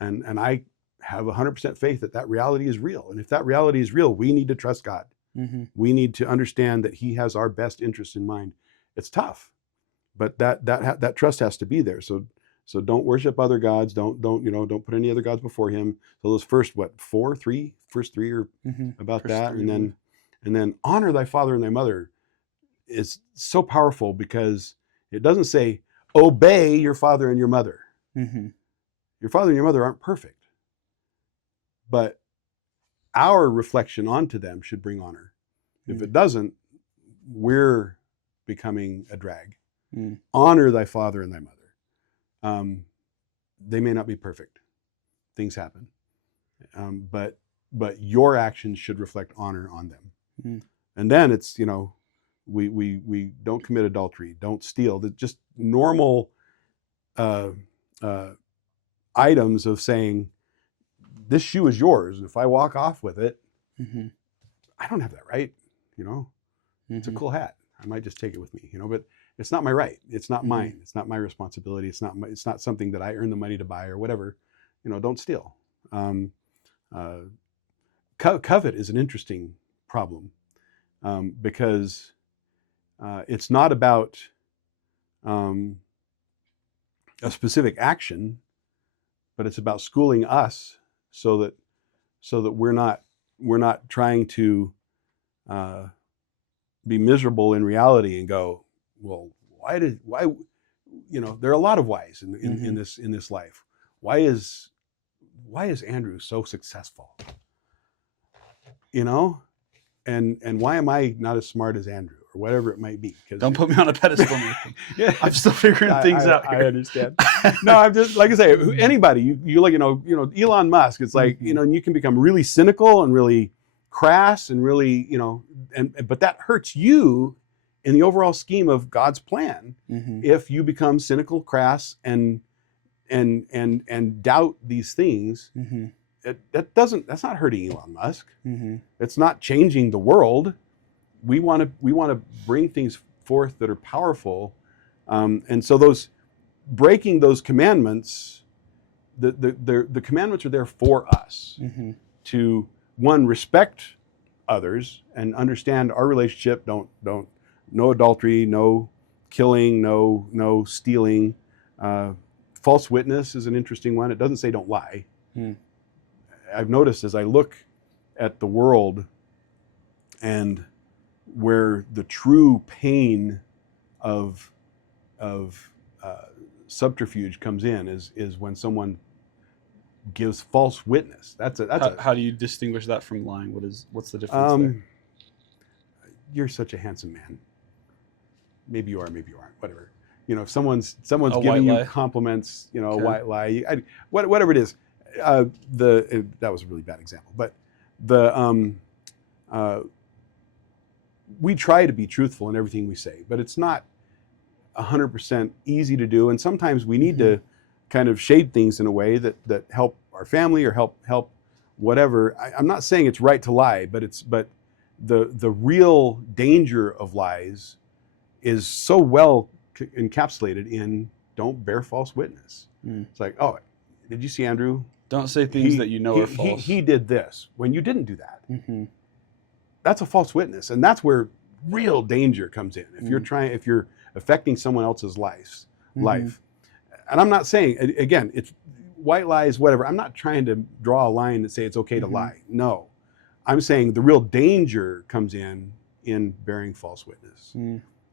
And I have 100% faith that that reality is real. And if that reality is real, we need to trust God. Mm-hmm. We need to understand that He has our best interest in mind. It's tough, but that trust has to be there. So don't worship other gods. Don't put any other gods before Him. So those first first three are Mm-hmm. about First that, three, and then honor thy father and thy mother is so powerful, because it doesn't say obey your father and your mother. mm-hmm. Your father and your mother aren't perfect, but our reflection onto them should bring honor. If it doesn't, we're becoming a drag. Honor thy father and thy mother. They may not be perfect. Things happen. But your actions should reflect honor on them. And then it's, we don't commit adultery, don't steal. Just normal items of saying, this shoe is yours. If I walk off with it, I don't have that right. It's a cool hat. I might just take it with me, but it's not my right. It's not mine. It's not my responsibility. It's not something that I earn the money to buy or whatever. Don't steal. Covet is an interesting problem, because it's not about a specific action, but it's about schooling us so that we're not trying to be miserable in reality and go, well, why there are a lot of whys in this life. Why is Andrew so successful? And why am I not as smart as Andrew, or whatever it might be? Don't put me on a pedestal, Nathan. Yeah, I'm still figuring things out here. I understand. No, I'm just, like I say, anybody, you like, Elon Musk, it's like, and you can become really cynical and really crass and really, but that hurts you in the overall scheme of God's plan. If you become cynical, crass, and doubt these things, that's not hurting Elon Musk. It's not changing the world. We want to bring things forth that are powerful, and so those breaking those commandments, the commandments are there for us to, one, respect others and understand our relationship. Don't no adultery, no killing, no stealing. False witness is an interesting one. It doesn't say don't lie. I've noticed as I look at the world and where the true pain of subterfuge comes in is when someone gives false witness. How do you distinguish that from lying? What's the difference there? You're such a handsome man. Maybe you are, maybe you aren't. Whatever. If someone's giving you compliments, a white lie, whatever it is. That was a really bad example, but we try to be truthful in everything we say, but it's not 100% easy to do, and sometimes we need to kind of shade things in a way that help our family or help whatever. I'm not saying it's right to lie, but the real danger of lies is so well encapsulated in don't bear false witness. It's like, oh, did you see Andrew? Don't say things that are false. He did this when you didn't do that. That's a false witness, and that's where real danger comes in. If you're affecting someone else's life, and I'm not saying, again, it's white lies, whatever. I'm not trying to draw a line and say it's okay to lie. No, I'm saying the real danger comes in bearing false witness,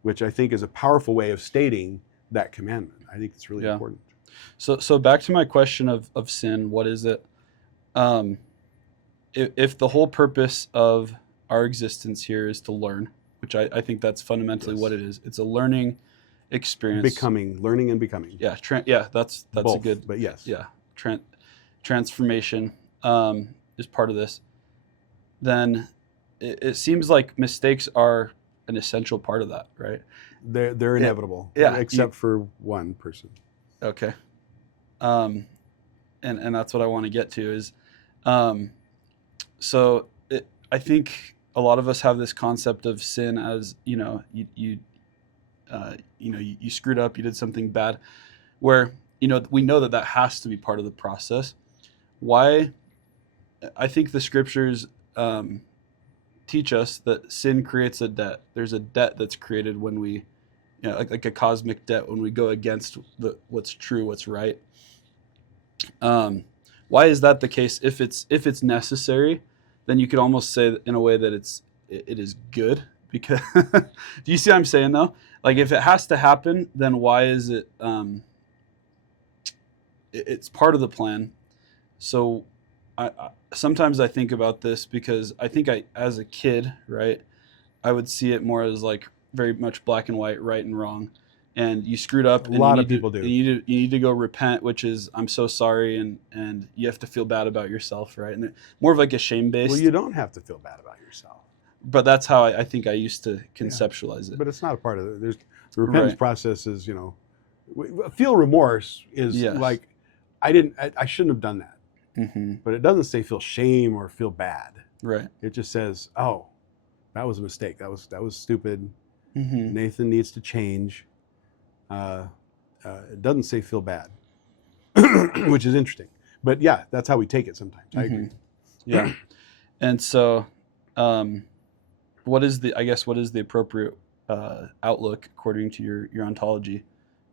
which I think is a powerful way of stating that commandment. I think it's really important. So back to my question of sin, what is it? If the whole purpose of our existence here is to learn, which I think that's fundamentally what it is. It's a learning experience. Learning and becoming. Yeah, that's both, a good. But yes. Yeah, transformation is part of this. Then it seems like mistakes are an essential part of that, right? They're inevitable. Yeah, except for one person. Okay. And that's what I want to get to is, so I think a lot of us have this concept of sin as, you screwed up, you did something bad, where we know that that has to be part of the process. Why? I think the scriptures teach us that sin creates a debt. There's a debt that's created when we, like a cosmic debt, when we go against what's true, what's right. Um, why is that the case? If it's necessary, then you could almost say in a way that it is good, because do you see what I'm saying though? Like if it has to happen, then why is it? It's part of the plan. So sometimes I think about this because I think as a kid, right, I would see it more as like very much black and white, right and wrong, and you screwed A up, and lot of people do. you need to go repent, which is I'm so sorry, and you have to feel bad about yourself, right? And more of like a shame Well, based. you don't have to feel bad about yourself. But that's how I think I used to Yeah, conceptualize it. but it's not a part of it. There's the repentance Right. process is, feel remorse is Yes. like, I shouldn't have done that. Mm-hmm. But it doesn't say feel shame or feel bad. Right. It just says, oh, that was a mistake. That was stupid. Mm-hmm. Nathan needs to change. It doesn't say feel bad, which is interesting. But yeah, that's how we take it sometimes. I agree. Yeah. And so, what is the appropriate outlook according to your ontology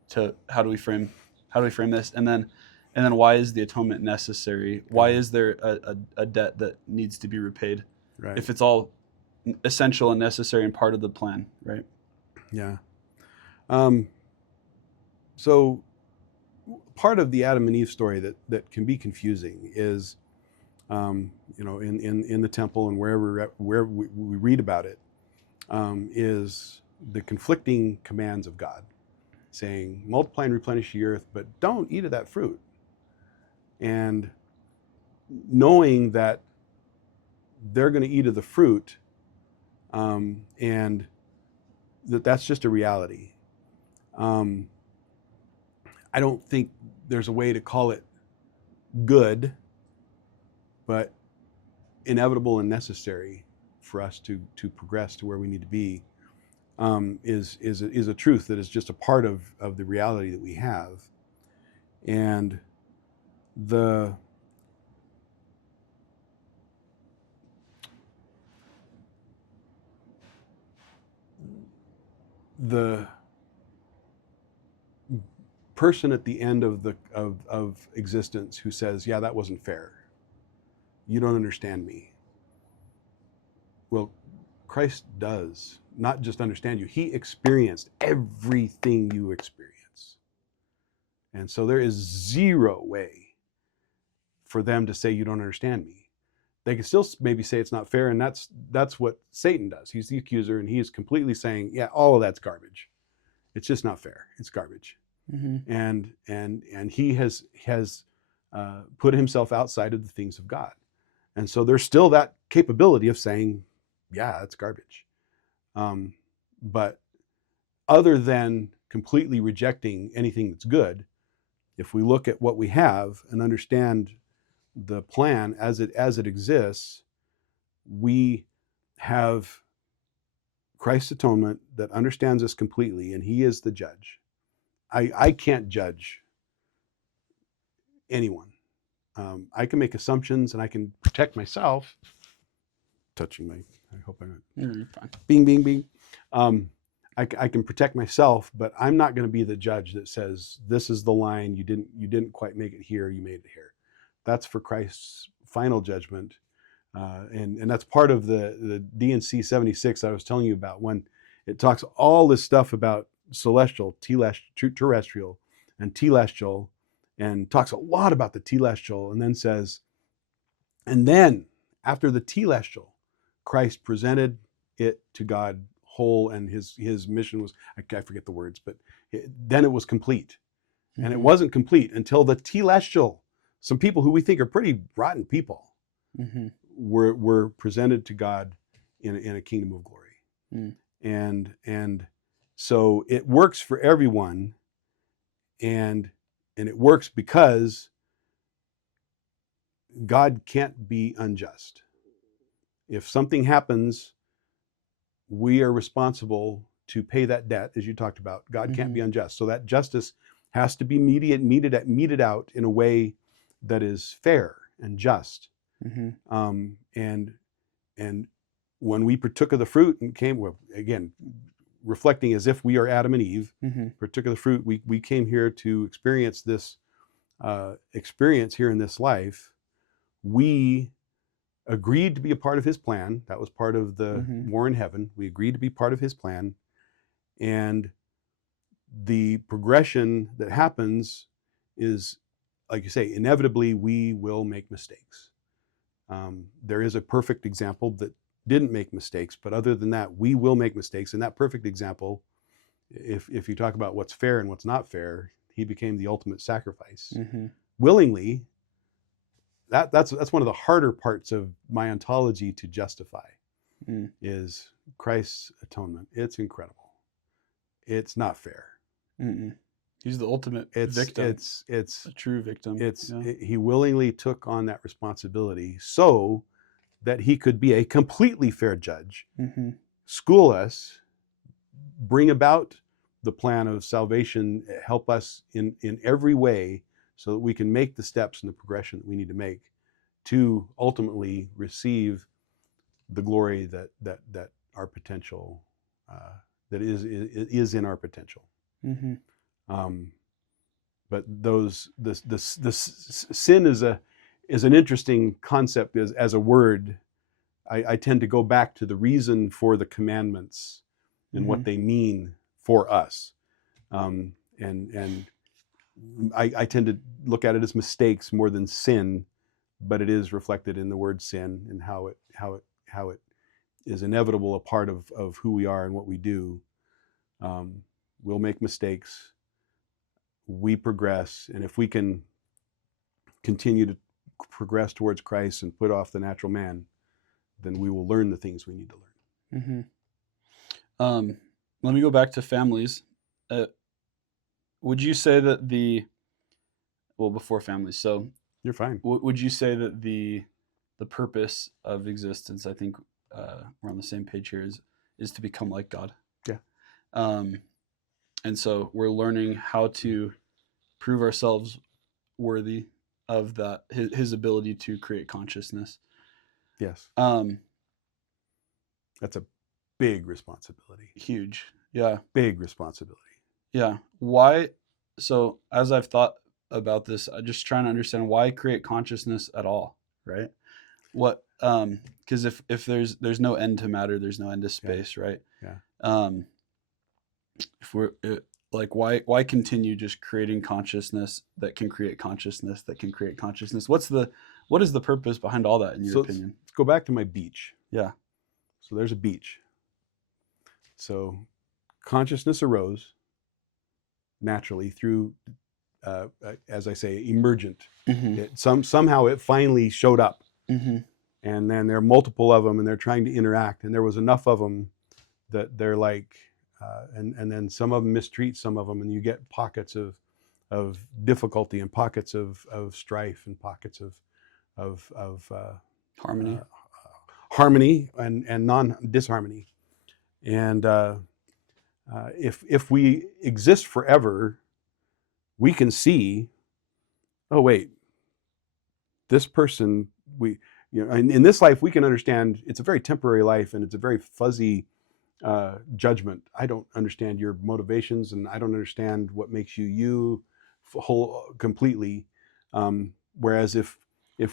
to how do we frame this, and then why is the atonement necessary? Why Yeah. is there a debt that needs to be repaid Right. if it's all essential and necessary and part of the plan, right? Yeah. So part of the Adam and Eve story that can be confusing is, in the temple and where we read about it, is the conflicting commands of God, saying, multiply and replenish the earth, but don't eat of that fruit. And knowing that they're going to eat of the fruit, and that's just a reality. I don't think there's a way to call it good, but inevitable and necessary for us to progress to where we need to be, is a truth that is just a part of the reality that we have. And the person at the end of existence who says, yeah, that wasn't fair, you don't understand me. Well, Christ does not just understand you, he experienced everything you experience. And so there is zero way for them to say you don't understand me. They can still maybe say it's not fair, and that's what Satan does. He's the accuser, and he is completely saying, yeah, all of that's garbage. It's just not fair. It's garbage. Mm-hmm. And he has put himself outside of the things of God. And so there's still that capability of saying, yeah, that's garbage. But other than completely rejecting anything that's good, if we look at what we have and understand the plan as it exists, we have Christ's atonement that understands us completely, and he is the judge. I can't judge anyone. I can make assumptions and I can protect myself. Touching my, I hope I'm not. You're fine. Bing, bing, bing. I can protect myself, but I'm not going to be the judge that says this is the line. You didn't quite make it here. You made it here. That's for Christ's final judgment, and that's part of the D&C 76 I was telling you about, when it talks all this stuff about celestial, terrestrial, and telestial, and talks a lot about the telestial, and then says, and then after the telestial, Christ presented it to God whole, and his mission was, I forget the words, but then it was complete. Mm-hmm. And it wasn't complete until the telestial, some people who we think are pretty rotten people, mm-hmm. were presented to God in a kingdom of glory. Mm. And so it works for everyone, and it works because God can't be unjust. If something happens, we are responsible to pay that debt, as you talked about. God can't be unjust. So that justice has to be meted out in a way that is fair and just. And when we partook of the fruit and came, well, again, reflecting as if we are Adam and Eve, partook of the fruit, we came here to experience this experience here in this life. We agreed to be a part of his plan. That was part of the war in heaven. We agreed to be part of his plan. And the progression that happens is, like you say, inevitably we will make mistakes. There is a perfect example that didn't make mistakes, but other than that, we will make mistakes. And that perfect example, if you talk about what's fair and what's not fair, he became the ultimate sacrifice. Willingly. That's one of the harder parts of my ontology to justify, is Christ's atonement. It's incredible. It's not fair. He's the ultimate victim. It's a true victim. He willingly took on that responsibility so that he could be a completely fair judge, school us, bring about the plan of salvation, help us in every way so that we can make the steps and the progression that we need to make to ultimately receive the glory that our potential, that is in our potential. But this sin is an interesting concept as a word. I tend to go back to the reason for the commandments and what they mean for us, and I tend to look at it as mistakes more than sin, but it is reflected in the word sin and how it is inevitable, a part of who we are and what we do. We'll make mistakes. We progress, and if we can continue to progress towards Christ and put off the natural man, then we will learn the things we need to learn. Let me go back to families. Would you say that before families, so you're fine. Would you say that the purpose of existence, I think we're on the same page here, is to become like God? Yeah. And so we're learning how to prove ourselves worthy of that, his ability to create consciousness. Yes. That's a big responsibility. Huge. Yeah. Big responsibility. Yeah. Why? So as I've thought about this, I'm just trying to understand why create consciousness at all, right? What? Because if there's no end to matter, there's no end to space, right? Yeah. If we're like, why continue just creating consciousness that can create consciousness that can create consciousness? What is the purpose behind all that, in your opinion? Let's go back to my beach. Yeah. So there's a beach. So consciousness arose naturally through, as I say, emergent. Somehow it finally showed up. And then there are multiple of them, and they're trying to interact. And there was enough of them that they're like, and then some of them mistreat some of them, and you get pockets of difficulty and pockets of strife and pockets of harmony and non-disharmony. And if we exist forever, we can see, oh wait, this person, in this life we can understand it's a very temporary life, and it's a very fuzzy judgment. I don't understand your motivations, and I don't understand what makes you completely. Whereas if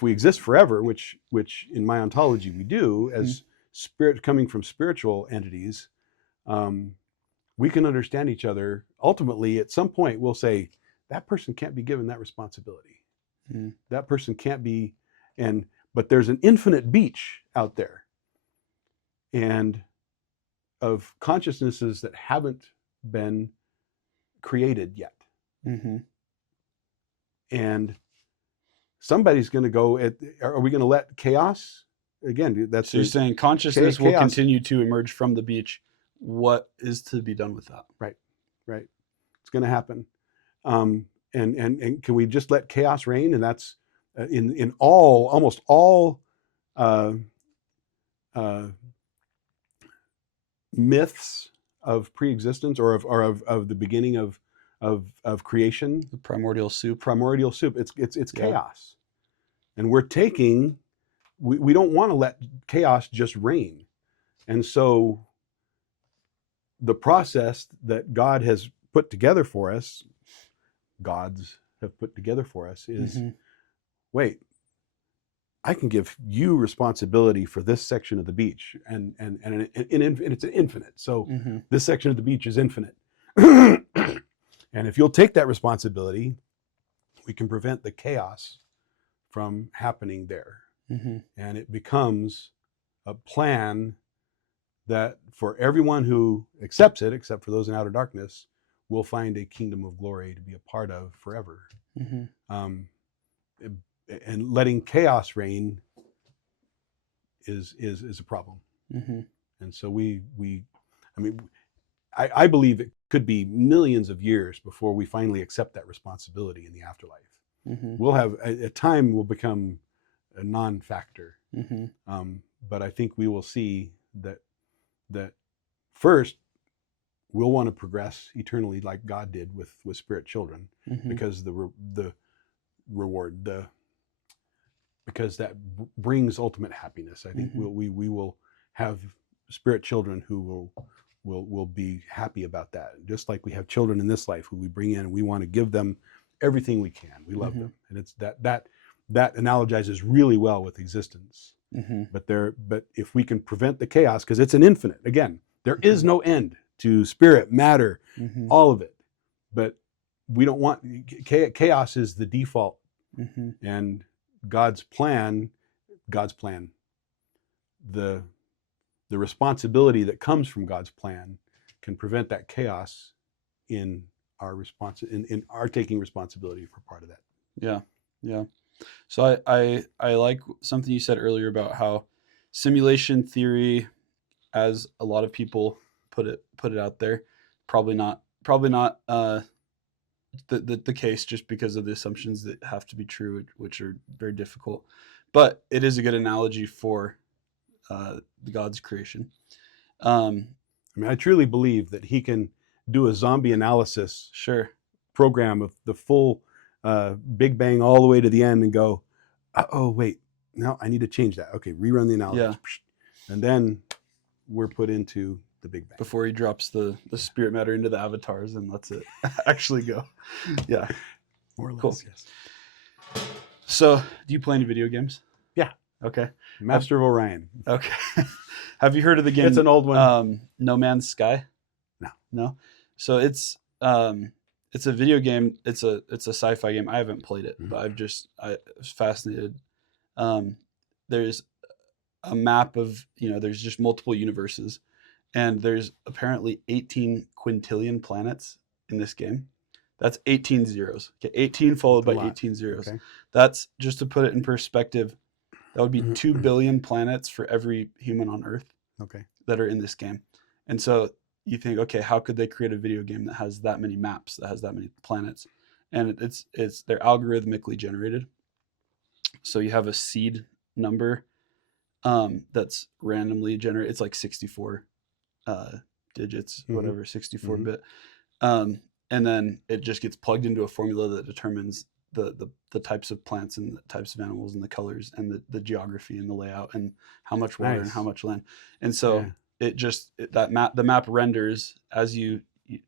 we exist forever, which in my ontology we do, as spirit coming from spiritual entities, we can understand each other. Ultimately, at some point, we'll say that person can't be given that responsibility. That person can't be, but there's an infinite beach out there, and of consciousnesses that haven't been created yet. And somebody's going to go are we going to let chaos again? So you're saying consciousness will continue to emerge from the beach. What is to be done with that? Right. It's going to happen. And can we just let chaos reign? And that's in almost all myths of pre-existence or of the beginning of creation. The primordial soup. Primordial soup. It's Yeah. chaos, and we're taking. We don't want to let chaos just reign, and so the process that God has put together for us, gods have put together for us, is wait. I can give you responsibility for this section of the beach, and it's an infinite. So this section of the beach is infinite, and if you'll take that responsibility, we can prevent the chaos from happening there, and it becomes a plan that for everyone who accepts it, except for those in outer darkness, will find a kingdom of glory to be a part of forever. And letting chaos reign is a problem. And so I believe it could be millions of years before we finally accept that responsibility in the afterlife. We'll have a time will become a non-factor. But I think we will see that first we'll want to progress eternally like God did with spirit children, because the reward, because that brings ultimate happiness. I think we will have spirit children who will be happy about that. Just like we have children in this life who we bring in and we want to give them everything we can. We love them, and it's that analogizes really well with existence. But if we can prevent the chaos, because it's an infinite. Again, there is no end to spirit, matter, all of it. But we don't want chaos is the default, and God's plan, the responsibility that comes from God's plan can prevent that chaos in our response, in our taking responsibility for part of that. Yeah. So I like something you said earlier about how simulation theory, as a lot of people put it out there, probably not the case, just because of the assumptions that have to be true, which are very difficult. But it is a good analogy for God's creation. I truly believe that he can do a zombie analysis program of the full Big Bang all the way to the end and go, oh wait, no, I need to change that. Okay, rerun the analysis, and then we're put into the Big Bang before he drops the spirit matter into the avatars and lets it actually go. Yeah, more or less. Cool. Yes. So, do you play any video games? Yeah. Okay. Master of Orion. Okay. Have you heard of the game? It's an old one. No Man's Sky. No. So it's a video game. It's a sci-fi game. I haven't played it, but I was fascinated. There's a map of, there's just multiple universes, and there's apparently 18 quintillion planets in this game. That's 18 zeros. Okay, 18 followed by 18 zeros. Okay. That's, just to put it in perspective, that would be 2 billion planets for every human on Earth. Okay. That are in this game. And so you think, okay, how could they create a video game that has that many maps, that has that many planets? And they're algorithmically generated. So you have a seed number that's randomly generated. It's like 64 digits, whatever, 64 bit. And then it just gets plugged into a formula that determines the types of plants and the types of animals and the colors and the geography and the layout and how much water and how much land. And so the map renders as you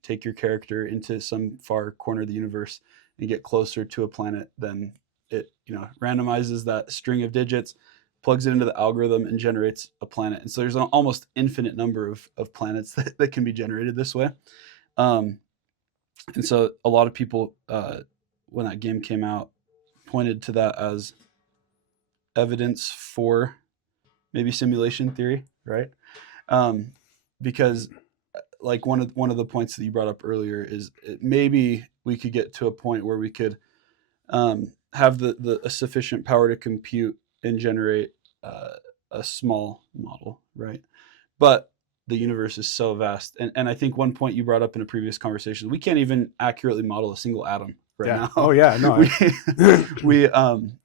take your character into some far corner of the universe and get closer to a planet. Then it randomizes that string of digits, plugs it into the algorithm, and generates a planet. And so there's an almost infinite number of planets that can be generated this way. And so a lot of people, when that game came out, pointed to that as evidence for maybe simulation theory, right? Because like one of the points that you brought up earlier is maybe we could get to a point where we could have a sufficient power to compute and generate a small model, right? But the universe is so vast. And I think one point you brought up in a previous conversation, we can't even accurately model a single atom now. Oh yeah, no.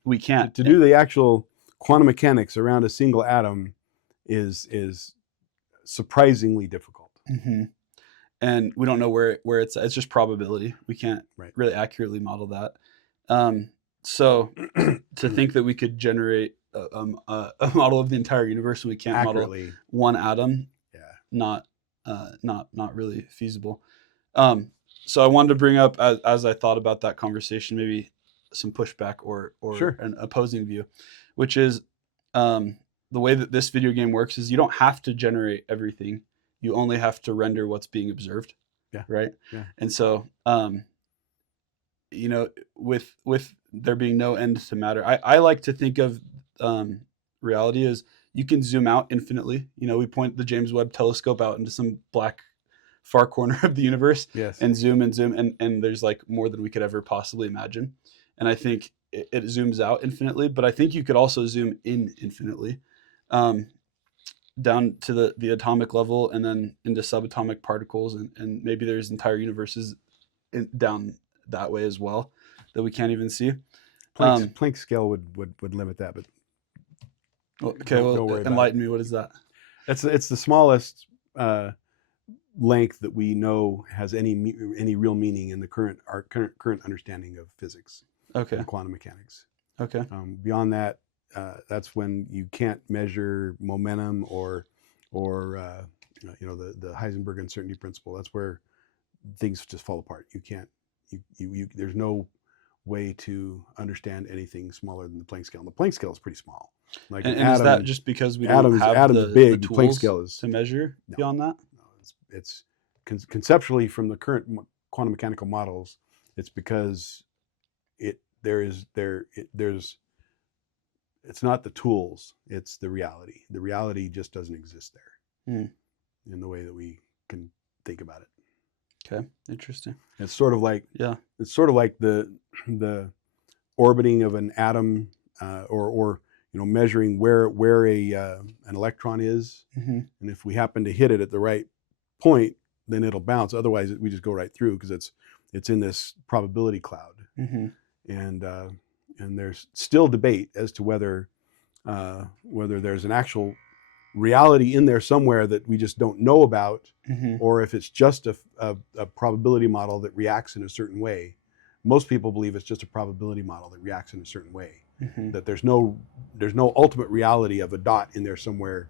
we can't. To do the actual quantum mechanics around a single atom is surprisingly difficult. Mm-hmm. And we don't know where it's at. It's just probability. We can't Right. really accurately model that. So to think that we could generate a model of the entire universe and we can't model Accurately, one atom, yeah. not really feasible. So I wanted to bring up, as I thought about that conversation, maybe some pushback or Sure. an opposing view, which is the way that this video game works is you don't have to generate everything. You only have to render what's being observed. Yeah. Right. Yeah. And so, with there being no end to matter, I like to think of reality as you can zoom out infinitely. We point the James Webb Telescope out into some black far corner of the universe Yes. and zoom and zoom, and there's like more than we could ever possibly imagine. And I think it zooms out infinitely, but I think you could also zoom in infinitely, down to the atomic level and then into subatomic particles, and maybe there's entire universes down that way as well that we can't even see. Planck's scale would limit that, but Okay, don't worry about enlighten me. What is that? it's the smallest length that we know has any real meaning in the current understanding of physics Okay. and quantum mechanics. Okay. Beyond that, that's when you can't measure momentum or the Heisenberg uncertainty principle. That's where things just fall apart. You can't there's no way to understand anything smaller than the Planck scale. And the Planck scale is pretty small. Like and atom, is that just because we don't have atoms the big, the Planck tools scale is to measure beyond that? No, it's conceptually from the current quantum mechanical models. It's because there's it's not the tools, it's the reality. The reality just doesn't exist there in the way that we can think about it. Okay, interesting. It's sort of like the orbiting of an atom, or measuring where an electron is, Mm-hmm. and if we happen to hit it at the right point, then it'll bounce. Otherwise, we just go right through because it's in this probability cloud. Mm-hmm. And there's still debate as to whether there's an actual reality in there somewhere that we just don't know about, Mm-hmm. or if it's just a probability model that reacts in a certain way. Most people believe it's just a probability model that reacts in a certain way. Mm-hmm. That there's no ultimate reality of a dot in there somewhere,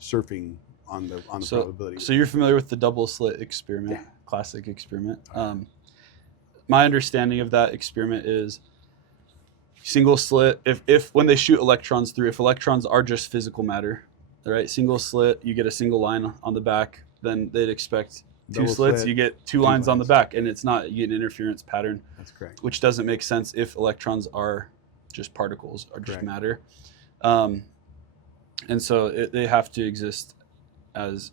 surfing on the probability. So you're familiar with the double slit experiment, Yeah. Classic experiment. My understanding of that experiment is single slit. If when they shoot electrons through, if electrons are just physical matter, right? Single slit, you get a single line on the back. Then they'd expect two Double slits, slit, you get two lines on the lines. back, and it's not. You get an interference pattern. That's correct. Which doesn't make sense if electrons are just particles or just Correct. matter. And so they have to exist as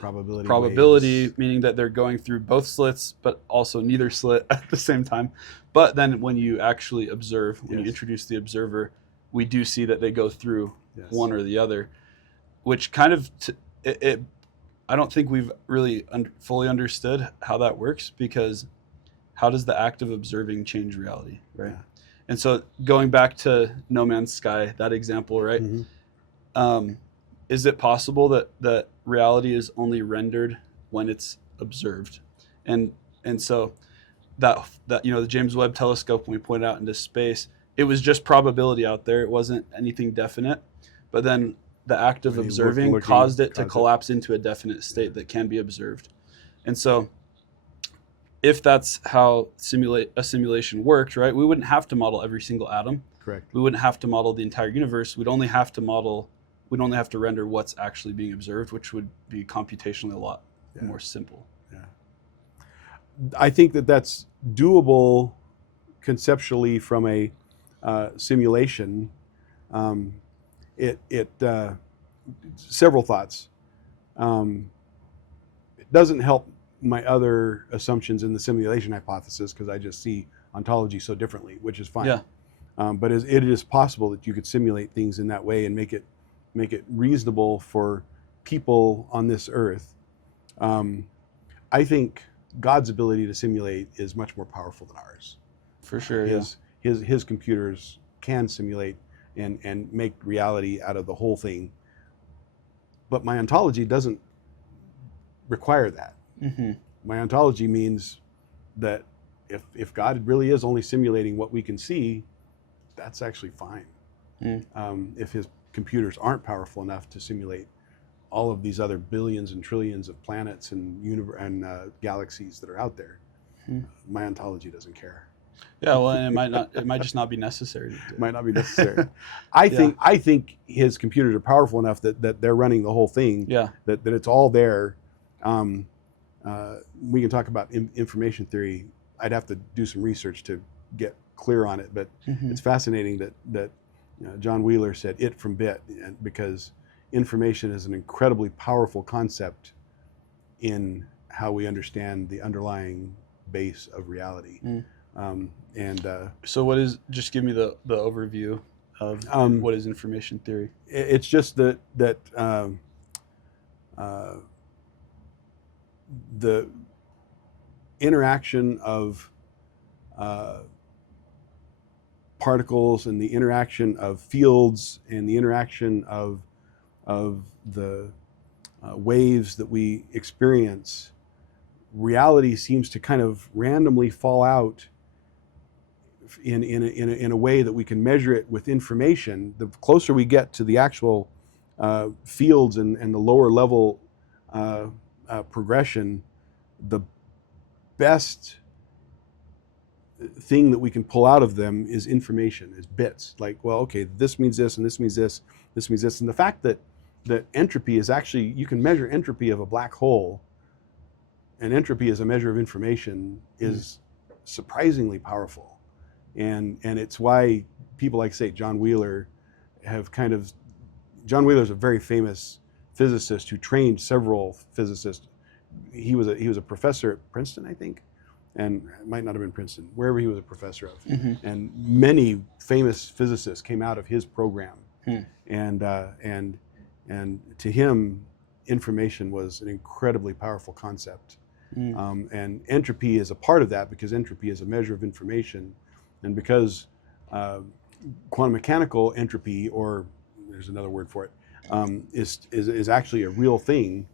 probability, waves. meaning that they're going through both slits, but also neither slit at the same time. But then when you actually observe, when you introduce the observer, we do see that they go through one or the other, which kind of I don't think we've really fully understood how that works, because how does the act of observing change reality, right? Yeah. And so going back to No Man's Sky, that example, right? Mm-hmm. Is it possible that reality is only rendered when it's observed? And so that the James Webb Telescope, when we pointed out into space, it was just probability out there. It wasn't anything definite. But then the act of observing caused it to collapse into a definite state that can be observed. And so if that's how a simulation worked, right, we wouldn't have to model every single atom. Correct. We wouldn't have to model the entire universe. We'd only have to render what's actually being observed, which would be computationally a lot more simple. Yeah. I think that's doable conceptually from a simulation. Several thoughts. It doesn't help my other assumptions in the simulation hypothesis because I just see ontology so differently, which is fine. Yeah. But it is possible that you could simulate things in that way and make it reasonable for people on this earth. I think God's ability to simulate is much more powerful than ours. For sure. His computers can simulate and make reality out of the whole thing. But my ontology doesn't require that. Mm-hmm. My ontology means that if God really is only simulating what we can see, that's actually fine. If his computers aren't powerful enough to simulate all of these other billions and trillions of planets and galaxies that are out there, my ontology doesn't care. Yeah, well, and it might just not be necessary to do. Might not be necessary. I think his computers are powerful enough that they're running the whole thing. Yeah. That it's all there. We can talk about information theory. I'd have to do some research to get clear on it, but it's fascinating that John Wheeler said "it" from "bit," because information is an incredibly powerful concept in how we understand the underlying base of reality. So what is, just give me the overview of what is information theory? It's just that the interaction of particles and the interaction of fields and the interaction of the waves that we experience, reality seems to kind of randomly fall out in a way that we can measure it with information. The closer we get to the actual fields and the lower level progression, the best thing that we can pull out of them is information, is bits. Like, well, okay, this means this, and this means this, this means this. And the fact that entropy is actually, you can measure entropy of a black hole, and entropy as a measure of information is surprisingly powerful. And it's why people like, say, John Wheeler John Wheeler is a very famous physicist who trained several physicists. He was a professor at Princeton, I think, and it might not have been Princeton, wherever he was a professor of. And many famous physicists came out of his program. And to him, information was an incredibly powerful concept. And entropy is a part of that, because entropy is a measure of information. And because quantum mechanical entropy, or there's another word for it, is actually a real thing,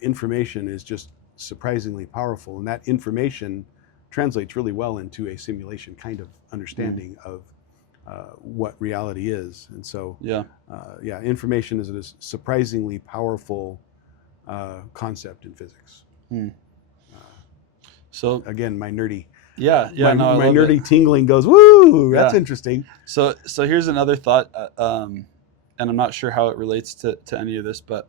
information is just surprisingly powerful. And that information translates really well into a simulation kind of understanding of what reality is. And so, information is a surprisingly powerful concept in physics. So again, my nerdy, my nerdy tingling goes, woo, that's interesting. So here's another thought, and I'm not sure how it relates to any of this, but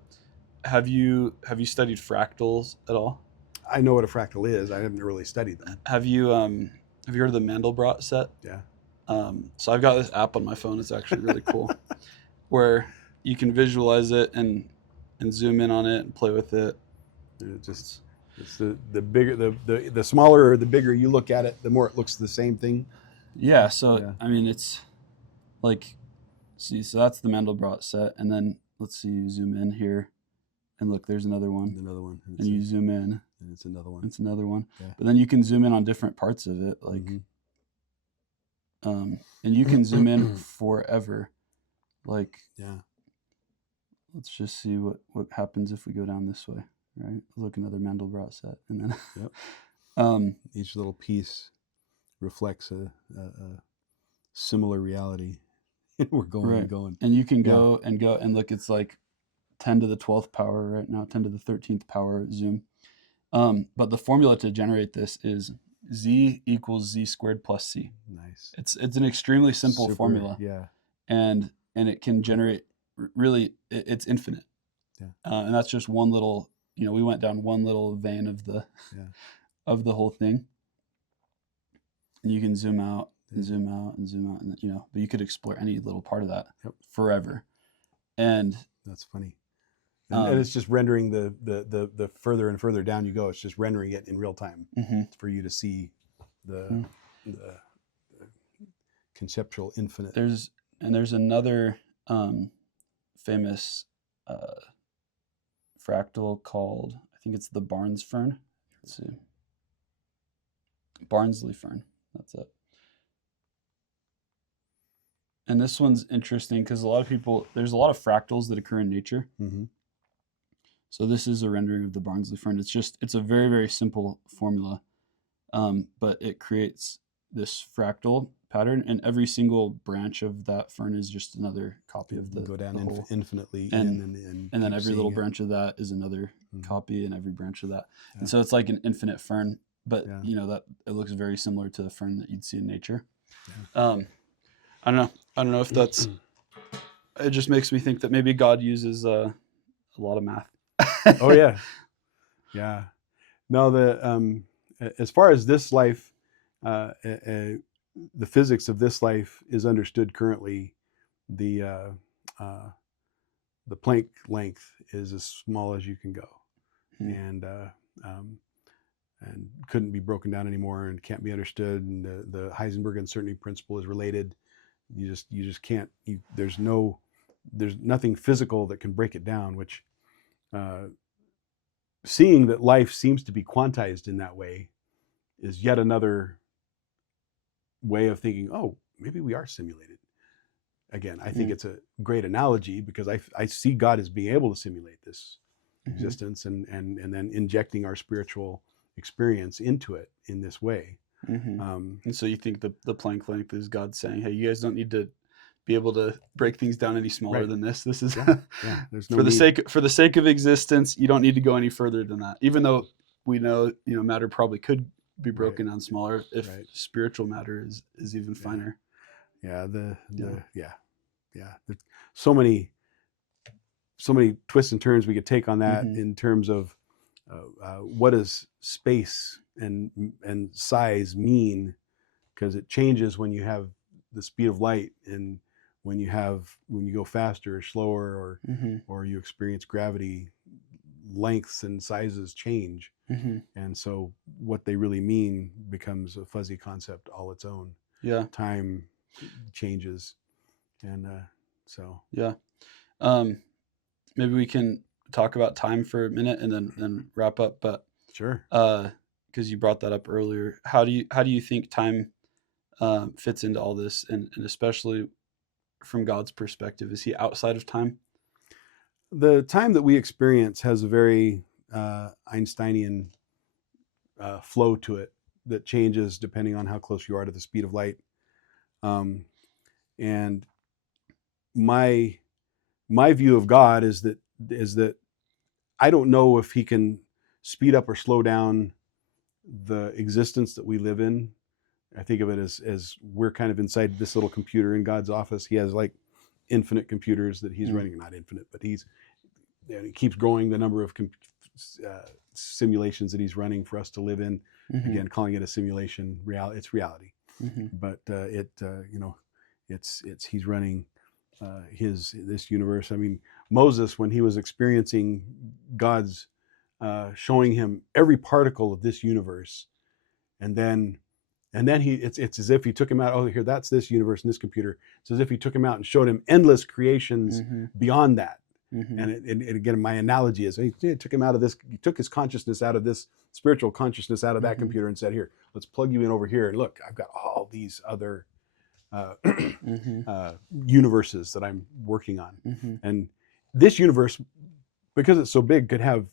have you studied fractals at all? I know what a fractal is. I haven't really studied them. Have you heard of the Mandelbrot set? Yeah. So I've got this app on my phone. It's actually really cool, where you can visualize it and zoom in on it and play with it. It's the bigger, the smaller or the bigger you look at it, the more it looks the same thing. Yeah. So I mean, it's like, see, so that's the Mandelbrot set, and then let's see, you zoom in here, and look, there's another one. And you zoom in, and it's another one. It's another one. Yeah. But then you can zoom in on different parts of it, like, and you can zoom in forever. Like, let's just see what happens if we go down this way, right? Look, another Mandelbrot set, and then each little piece reflects a similar reality. We're going and going, and you can go and look. It's like 10 to the 12th power right now, 10 to the 13th power zoom. But the formula to generate this is z equals z squared plus c. Nice. It's an extremely simple formula. Yeah. And it can generate, really, it's infinite. Yeah. And that's just one little, we went down one little vein of the whole thing. And you can zoom out and zoom out and zoom out, and but you could explore any little part of that forever. And that's funny. And it's just rendering the further and further down you go. It's just rendering it in real time for you to see the conceptual infinite. There's another famous fractal called, I think it's the Barnes fern. Let's see, Barnsley fern. That's it. And this one's interesting because there's a lot of fractals that occur in nature. Mm-hmm. So this is a rendering of the Barnsley fern. It's a very, very simple formula, but it creates this fractal pattern, and every single branch of that fern is just another copy of Go down the whole. infinitely And, and and then keep every little seeing it. branch of that is another Mhm. copy, and every branch of that. Yeah. And so it's like an infinite fern, but Yeah. that it looks very similar to the fern that you'd see in nature. Yeah. I don't know if that's. It just makes me think that maybe God uses a lot of math. Oh yeah, yeah. No, as far as this life, the physics of this life is understood currently. The the Planck length is as small as you can go, and couldn't be broken down anymore, and can't be understood. And the Heisenberg uncertainty principle is related. You just can't. There's nothing physical that can break it down. Which seeing that life seems to be quantized in that way is yet another way of thinking, oh, maybe we are simulated. Again, I think it's a great analogy because I see God as being able to simulate this existence and then injecting our spiritual experience into it in this way. And so you think the Planck length is God saying, hey, you guys don't need to be able to break things down any smaller than this. This is there's no for the sake of existence, you don't need to go any further than that. Even though we know, matter probably could be broken down smaller if spiritual matter is even finer. Yeah, There's so many twists and turns we could take on that in terms of what does space and size mean, because it changes when you have the speed of light, and when you go faster or slower, or you experience gravity, lengths and sizes change. And so what they really mean becomes a fuzzy concept all its own. Time changes, and so maybe we can talk about time for a minute and then wrap up. But sure, because you brought that up earlier, how do you think time fits into all this, and especially from God's perspective? Is he outside of time? The time that we experience has a very Einsteinian flow to it that changes depending on how close you are to the speed of light. And my view of God is that I don't know if he can speed up or slow down the existence that we live in. I think of it as we're kind of inside this little computer in God's office. He has like infinite computers that he's running, not infinite, but he keeps growing the number of simulations that he's running for us to live in. Again, calling it a simulation, it's reality. But he's running this universe. I mean, Moses, when he was experiencing God's showing him every particle of this universe, and then it's as if he took him out. Oh, here, that's this universe and this computer. It's as if he took him out and showed him endless creations beyond that. And again, my analogy is he took him out of this. He took his consciousness out of this spiritual consciousness out of that computer and said, "Here, let's plug you in over here. And look, I've got all these other universes that I'm working on." And this universe, because it's so big, could have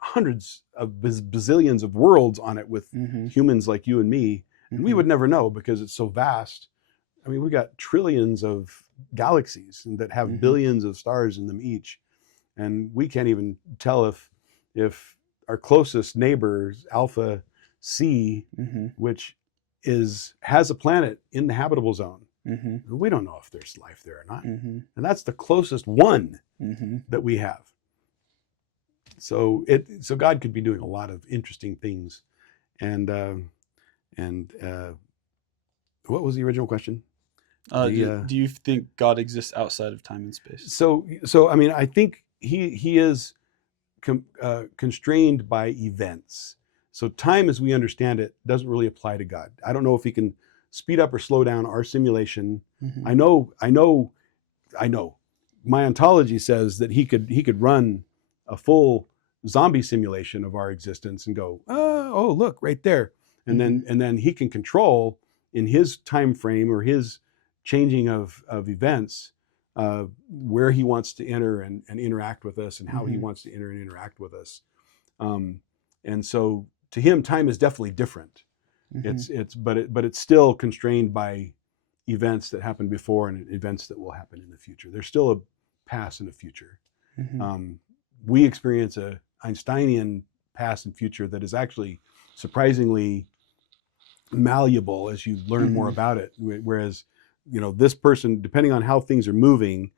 hundreds of bazillions of worlds on it with humans like you and me, and we would never know because it's so vast. I mean, we got trillions of galaxies that have billions of stars in them each, and we can't even tell if our closest neighbor, Alpha C, which has a planet in the habitable zone. We don't know if there's life there or not, and that's the closest one that we have. So God could be doing a lot of interesting things, and what was the original question? Do you think God exists outside of time and space? So I mean, I think he is constrained by events. So time, as we understand it, doesn't really apply to God. I don't know if he can speed up or slow down our simulation. I know. My ontology says that he could run a full zombie simulation of our existence and go, oh, look right there, and then he can control in his time frame or his changing of events, where he wants to enter and interact with us, and how he wants to enter and interact with us. And so to him, time is definitely different. But it's still constrained by events that happened before and events that will happen in the future. There's still a past and a future. We experience a Einsteinian past and future that is actually surprisingly malleable as you learn more about it. Whereas, this person, depending on how things are moving,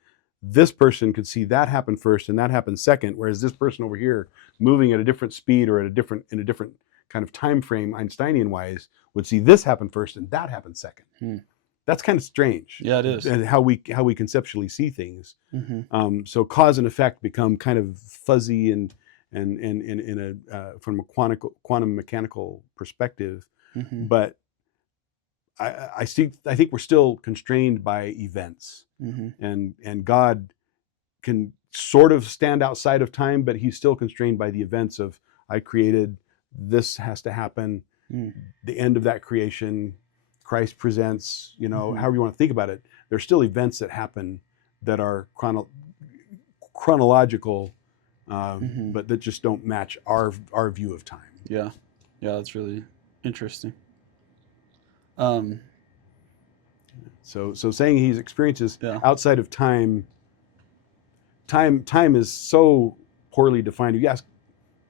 this person could see that happen first and that happen second. Whereas this person over here, moving at a different speed or in a different kind of time frame, Einsteinian wise, would see this happen first and that happen second. That's kind of strange. Yeah, it is. And how we conceptually see things. So cause and effect become kind of fuzzy and in a from a quantum mechanical perspective. But I think we're still constrained by events, and God can sort of stand outside of time, but he's still constrained by the events of, I created, this has to happen, the end of that creation, Christ presents, however you want to think about it. There's still events that happen that are chronological, but that just don't match our view of time. Yeah, that's really interesting. So saying he's experiences outside of time is so poorly defined. If you ask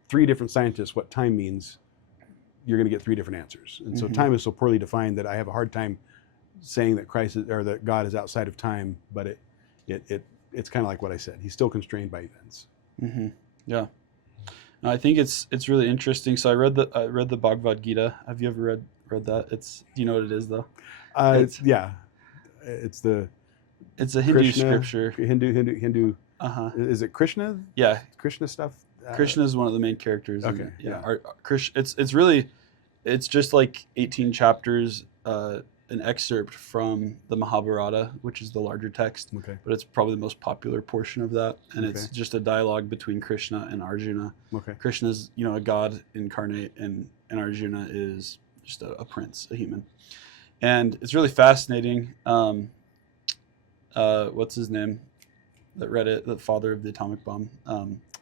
3 different scientists what time means, you're going to get 3 different answers. And so time is so poorly defined that I have a hard time saying that Christ is, or that God is outside of time. But it's kind of like what I said. He's still constrained by events. Yeah. No, I think it's really interesting. So I read the Bhagavad Gita. Have you ever read that? Do you know what it is though? It's a Hindu Krishna, scripture. Hindu. Is it Krishna? Yeah. Krishna stuff. Krishna is one of the main characters. Okay. It's just like 18 chapters, an excerpt from the Mahabharata, which is the larger text. Okay. But it's probably the most popular portion of that, and it's just a dialogue between Krishna and Arjuna. Okay. Krishna's a god incarnate, and Arjuna is just a prince, a human, and it's really fascinating. What's his name? That read it, the father of the atomic bomb.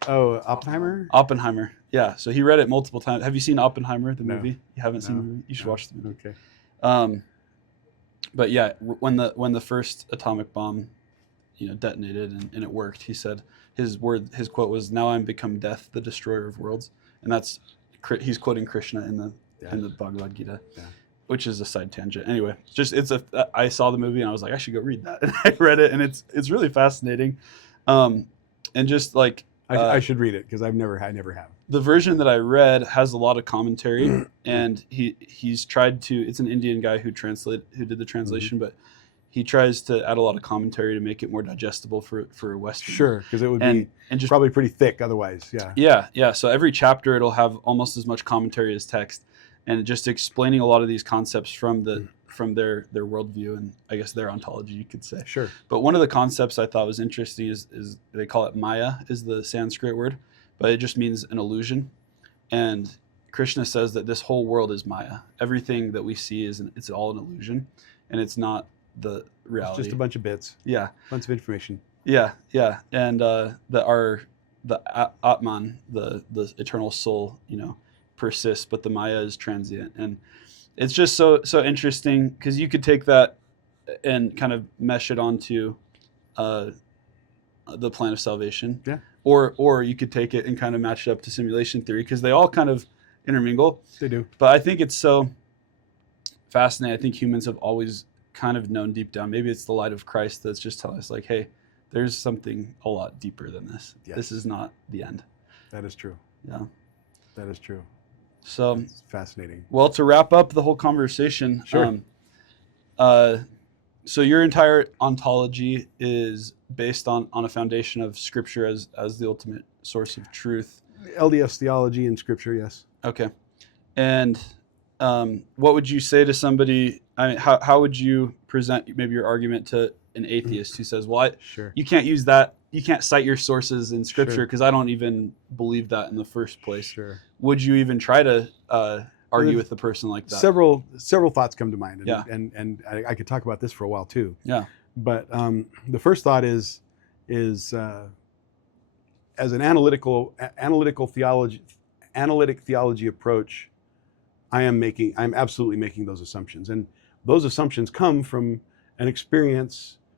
Oppenheimer? Oppenheimer. Yeah. So he read it multiple times. Have you seen Oppenheimer, the movie? You haven't seen the movie? You should watch the movie. Okay. But yeah, when the first atomic bomb, detonated and it worked, he said his quote was, "Now I'm become death, the destroyer of worlds," and he's quoting Krishna in the Bhagavad Gita. Yeah. Which is a side tangent. Anyway, I saw the movie and I was like, I should go read that. And I read it, and it's really fascinating. And just like I should read it because I never have. The version that I read has a lot of commentary, and he's tried to. It's an Indian guy who did the translation, but he tries to add a lot of commentary to make it more digestible for a Western. Sure, because it would be probably pretty thick otherwise. Yeah. So every chapter it'll have almost as much commentary as text, and just explaining a lot of these concepts from their worldview and I guess their ontology, you could say. Sure. But one of the concepts I thought was interesting is they call it Maya, is the Sanskrit word, but it just means an illusion. And Krishna says that this whole world is Maya. Everything that we see it's all an illusion, and it's not the reality. It's just a bunch of bits. Yeah. A bunch of information. Yeah. And the Atman, the eternal soul, persists, but the Maya is transient. And it's just so interesting because you could take that and kind of mesh it onto the plan of salvation. Yeah. Or you could take it and kind of match it up to simulation theory, because they all kind of intermingle. They do. But I think it's so fascinating. I think humans have always kind of known deep down, maybe it's the light of Christ that's just telling us like, hey, there's something a lot deeper than this. Yes. This is not the end. That is true. Yeah. That is true. So it's fascinating. Well, to wrap up the whole conversation, sure. So your entire ontology is based on a foundation of Scripture as the ultimate source of truth. LDS theology and Scripture, yes. Okay. And what would you say to somebody? I mean, how would you present maybe your argument to an atheist who says, "Well, you can't use that. You can't cite your sources in Scripture because I don't even believe that in the first place." Sure. Would you even try to argue with a person like that? Several thoughts come to mind, and Yeah. and I could talk about this for a while too. Yeah. But the first thought is as an analytic theology approach, I'm absolutely making those assumptions, and those assumptions come from an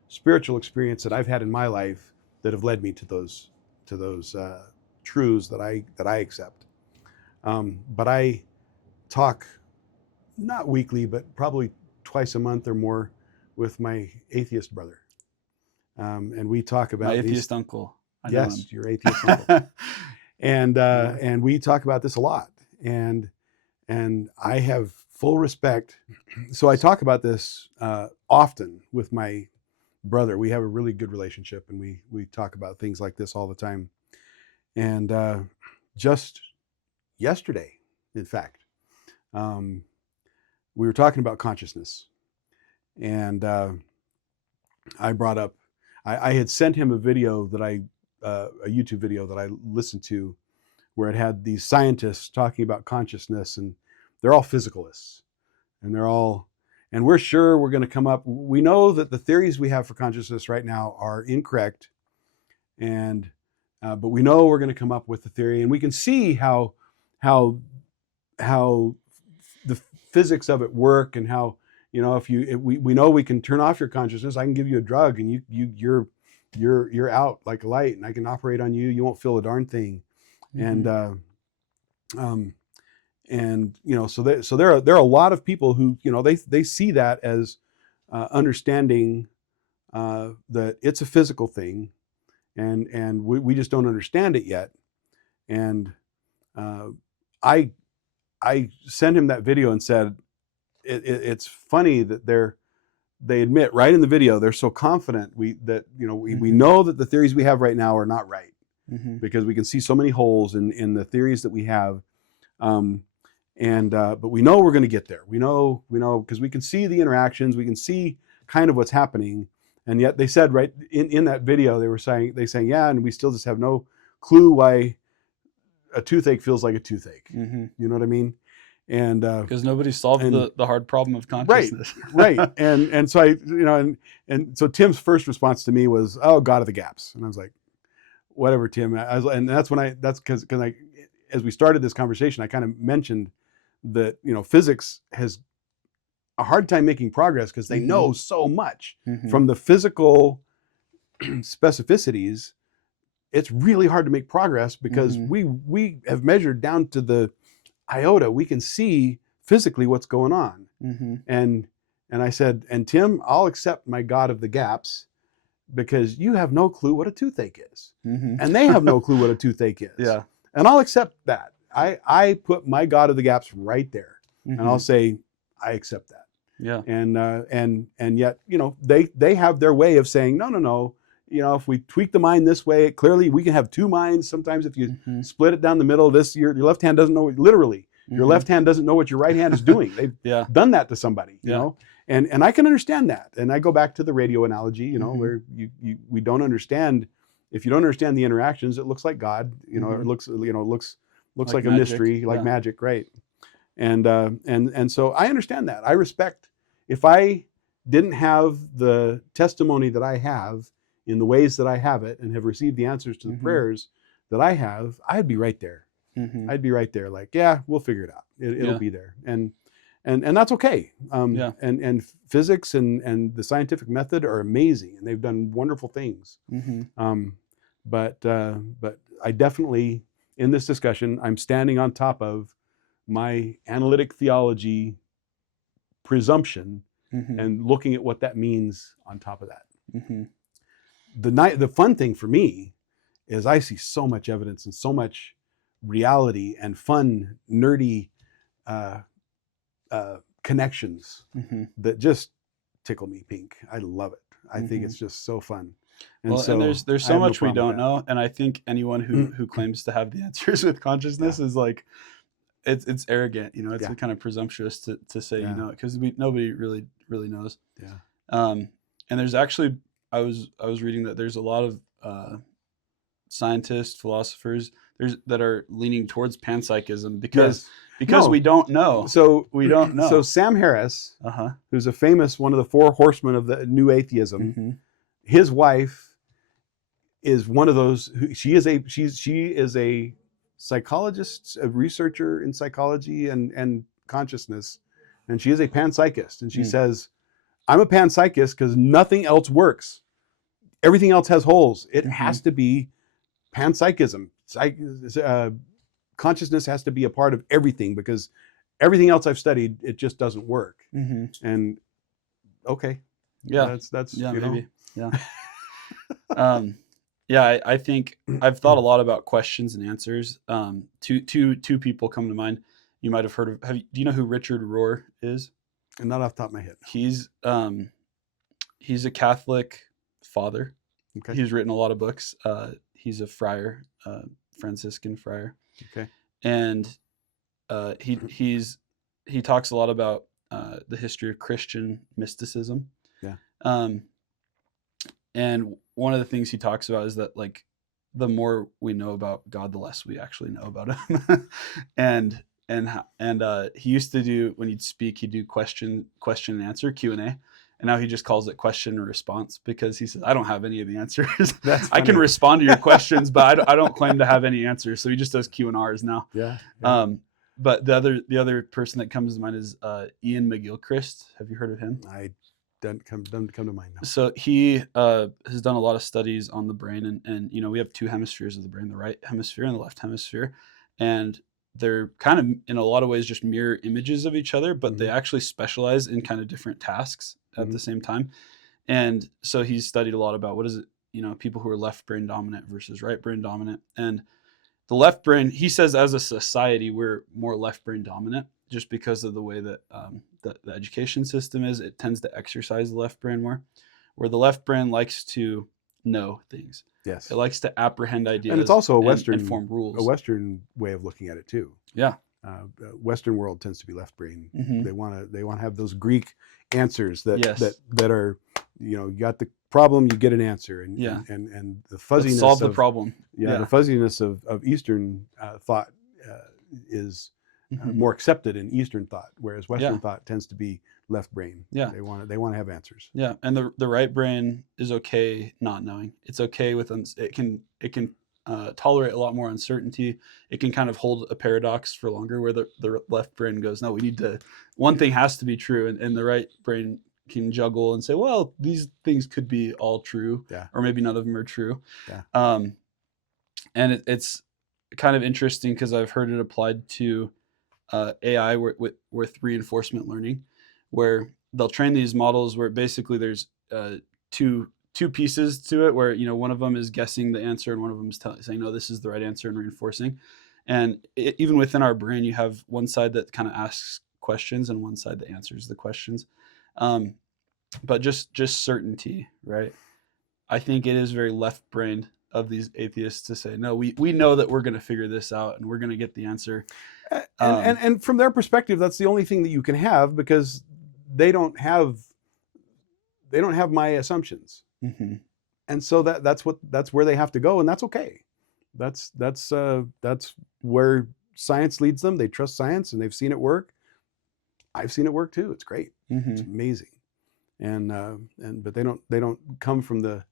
spiritual experience that I've had in my life that have led me to those truths that I accept. But I talk not weekly, but probably twice a month or more with my atheist brother, and we talk about My atheist uncle. I know him. Yes, your atheist uncle. And we talk about this a lot, and I have full respect. So I talk about this often with my brother. We have a really good relationship, and we talk about things like this all the time. And just yesterday, in fact, we were talking about consciousness, and I brought up. I had sent him a video that a YouTube video that I listened to, where it had these scientists talking about consciousness, and they're all physicalists, and we're sure we're going to come up. We know that the theories we have for consciousness right now are incorrect, and but we know we're going to come up with the theory, and we can see how the physics of it work, and how, you know, we know we can turn off your consciousness. I can give you a drug, and you're out like a light, and I can operate on you. You won't feel a darn thing. Mm-hmm. And you know, so there are a lot of people who, you know, they see that as understanding that it's a physical thing, and we just don't understand it yet. And I sent him that video and said, it's funny that they admit right in the video, they're so confident we know that the theories we have right now are not right, because we can see so many holes in the theories that we have. But we know we're going to get there. We know because we can see the interactions, we can see kind of what's happening. And yet they said right in that video, they saying, yeah, and we still just have no clue why a toothache feels like a toothache. You know what I mean? And because nobody solved the hard problem of consciousness. Right. And so and so Tim's first response to me was, "Oh, God of the gaps," and I was like, "Whatever, Tim." And that's because as we started this conversation, I kind of mentioned that, you know, physics has a hard time making progress because they know so much from the physical specificities. It's really hard to make progress because we have measured down to the iota. We can see physically what's going on. And I said, and Tim, I'll accept my God of the gaps because you have no clue what a toothache is. And they have no clue what a toothache is. Yeah. And I'll accept that. I put my God of the gaps right there. And I'll say, I accept that. Yeah. And yet, you know, they have their way of saying, no. You know, if we tweak the mind this way, clearly we can have two minds. Sometimes if you split it down the middle, your left hand doesn't know, literally, your left hand doesn't know what your right hand is doing. They've done that to somebody, you know, and I can understand that. And I go back to the radio analogy, you know, where we don't understand. If you don't understand the interactions, it looks like God, you know, it looks like a mystery, like magic, right? And so I understand that. I respect, if I didn't have the testimony that I have in the ways that I have it and have received the answers to the prayers that I have, I'd be right there. I'd be right there, like, yeah, we'll figure it out. It'll be there, and that's okay. And physics and the scientific method are amazing, and they've done wonderful things. But I definitely, in this discussion, I'm standing on top of my analytic theology presumption and looking at what that means on top of that. The fun thing for me is I see so much evidence and so much reality and fun, nerdy connections that just tickle me pink. I love it. I think it's just so fun. And there's so much we don't know, and I think anyone who claims to have the answers with consciousness is like, it's arrogant, you know. It's kind of presumptuous to say you know it, because nobody really knows. And there's actually, I was reading that there's a lot of scientists, philosophers that are leaning towards panpsychism Yes. because No. we don't know. So We don't know. So Sam Harris, Uh-huh. who's a famous one of the four horsemen of the new atheism, Mm-hmm. his wife is one of those. She is a psychologist, a researcher in psychology and consciousness, and she is a panpsychist. And she says, "I'm a panpsychist because nothing else works. Everything else has holes. It has to be panpsychism. Consciousness has to be a part of everything because everything else I've studied, it just doesn't work." And okay, Yeah, that's yeah, you maybe, know. yeah. Yeah, I think I've thought a lot about questions and answers. Two people come to mind. You might have heard of. Do you know who Richard Rohr is? And not off the top of my head. He's a Catholic father. Okay. He's written a lot of books. He's a friar, Franciscan friar. Okay. And he talks a lot about the history of Christian mysticism. Yeah. And one of the things he talks about is that, like, the more we know about God, the less we actually know about him. and he used to do, when he'd speak, he'd do question and answer, Q&A. And now he just calls it question and response because he says, I don't have any of the answers. I can respond to your questions, but I don't claim to have any answers. So he just does Q&Rs now. Yeah. But the other person that comes to mind is Ian McGilchrist. Have you heard of him? I doesn't come to mind now. So he has done a lot of studies on the brain, and we have two hemispheres of the brain, the right hemisphere and the left hemisphere, and they're kind of in a lot of ways just mirror images of each other, but they actually specialize in kind of different tasks at the same time. And so he's studied a lot about what is it, people who are left brain dominant versus right brain dominant. And the left brain, he says, as a society, we're more left brain dominant just because of the way that the education system is. It tends to exercise the left brain more, where the left brain likes to know things. Yes. It likes to apprehend ideas. And it's also a Western and form rules. A Western way of looking at it too. Yeah. Western world tends to be left brain. Mm-hmm. They want to have those Greek answers that are, you got the problem, you get an answer, and the fuzziness. Let's solve the problem. Yeah, the fuzziness of Eastern thought is more accepted in Eastern thought, whereas Western thought tends to be left brain. Yeah, they want to have answers. Yeah, and the right brain is okay not knowing. It's okay with it can tolerate a lot more uncertainty. It can kind of hold a paradox for longer, where the left brain goes, no, we need to. One thing has to be true, and the right brain can juggle and say, well, these things could be all true, or maybe none of them are true. Yeah. And it's kind of interesting because I've heard it applied to AI with reinforcement learning, where they'll train these models where basically there's two pieces to it, where one of them is guessing the answer and one of them is saying, no, this is the right answer, and reinforcing. And even within our brain, you have one side that kind of asks questions and one side that answers the questions. But just certainty, right? I think it is very left-brained of these atheists to say, no, we know that we're going to figure this out and we're going to get the answer. And from their perspective, that's the only thing that you can have, because they don't have my assumptions. Mm-hmm. And so that's where they have to go, and that's okay. That's where science leads them. They trust science and they've seen it work. I've seen it work too. It's great. Mm-hmm. It's amazing. But they don't come from the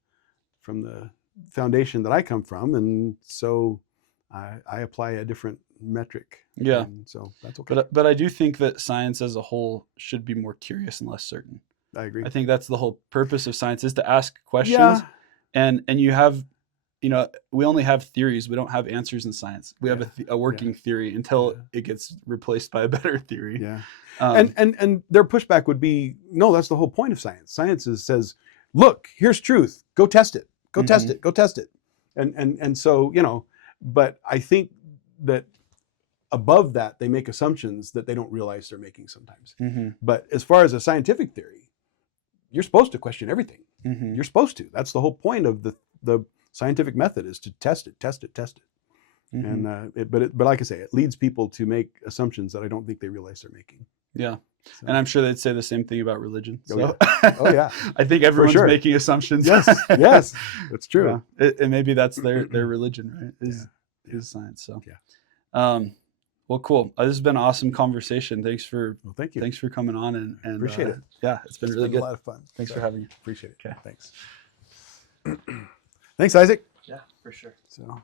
foundation that I come from, and so I apply a different metric. Yeah. And so that's okay. But I do think that science as a whole should be more curious and less certain. I agree. I think that's the whole purpose of science, is to ask questions. Yeah. And you have, we only have theories. We don't have answers in science. We have a working theory until it gets replaced by a better theory. Yeah. And their pushback would be, no, that's the whole point of science. Science says, look, here's truth. Go test it. Go test it. Go test it. And so, but I think that above that, they make assumptions that they don't realize they're making sometimes. Mm-hmm. But as far as a scientific theory, you're supposed to question everything. Mm-hmm. You're supposed to. That's the whole point of the scientific method, is to test it. Mm-hmm. And but like I say, it leads people to make assumptions that I don't think they realize they're making. Yeah. So. And I'm sure they'd say the same thing about religion. So. Oh yeah. I think everyone's making assumptions. Yes, that's true. Yeah. And maybe that's their religion, right? is science. So Yeah. Well, cool. This has been an awesome conversation. Thanks for Thank you. Thanks for coming on and Appreciate it. Yeah, it's been really good. A lot of fun. Thanks for having me. Appreciate it. Okay. Thanks. Thanks, Isaac. Yeah, for sure. So.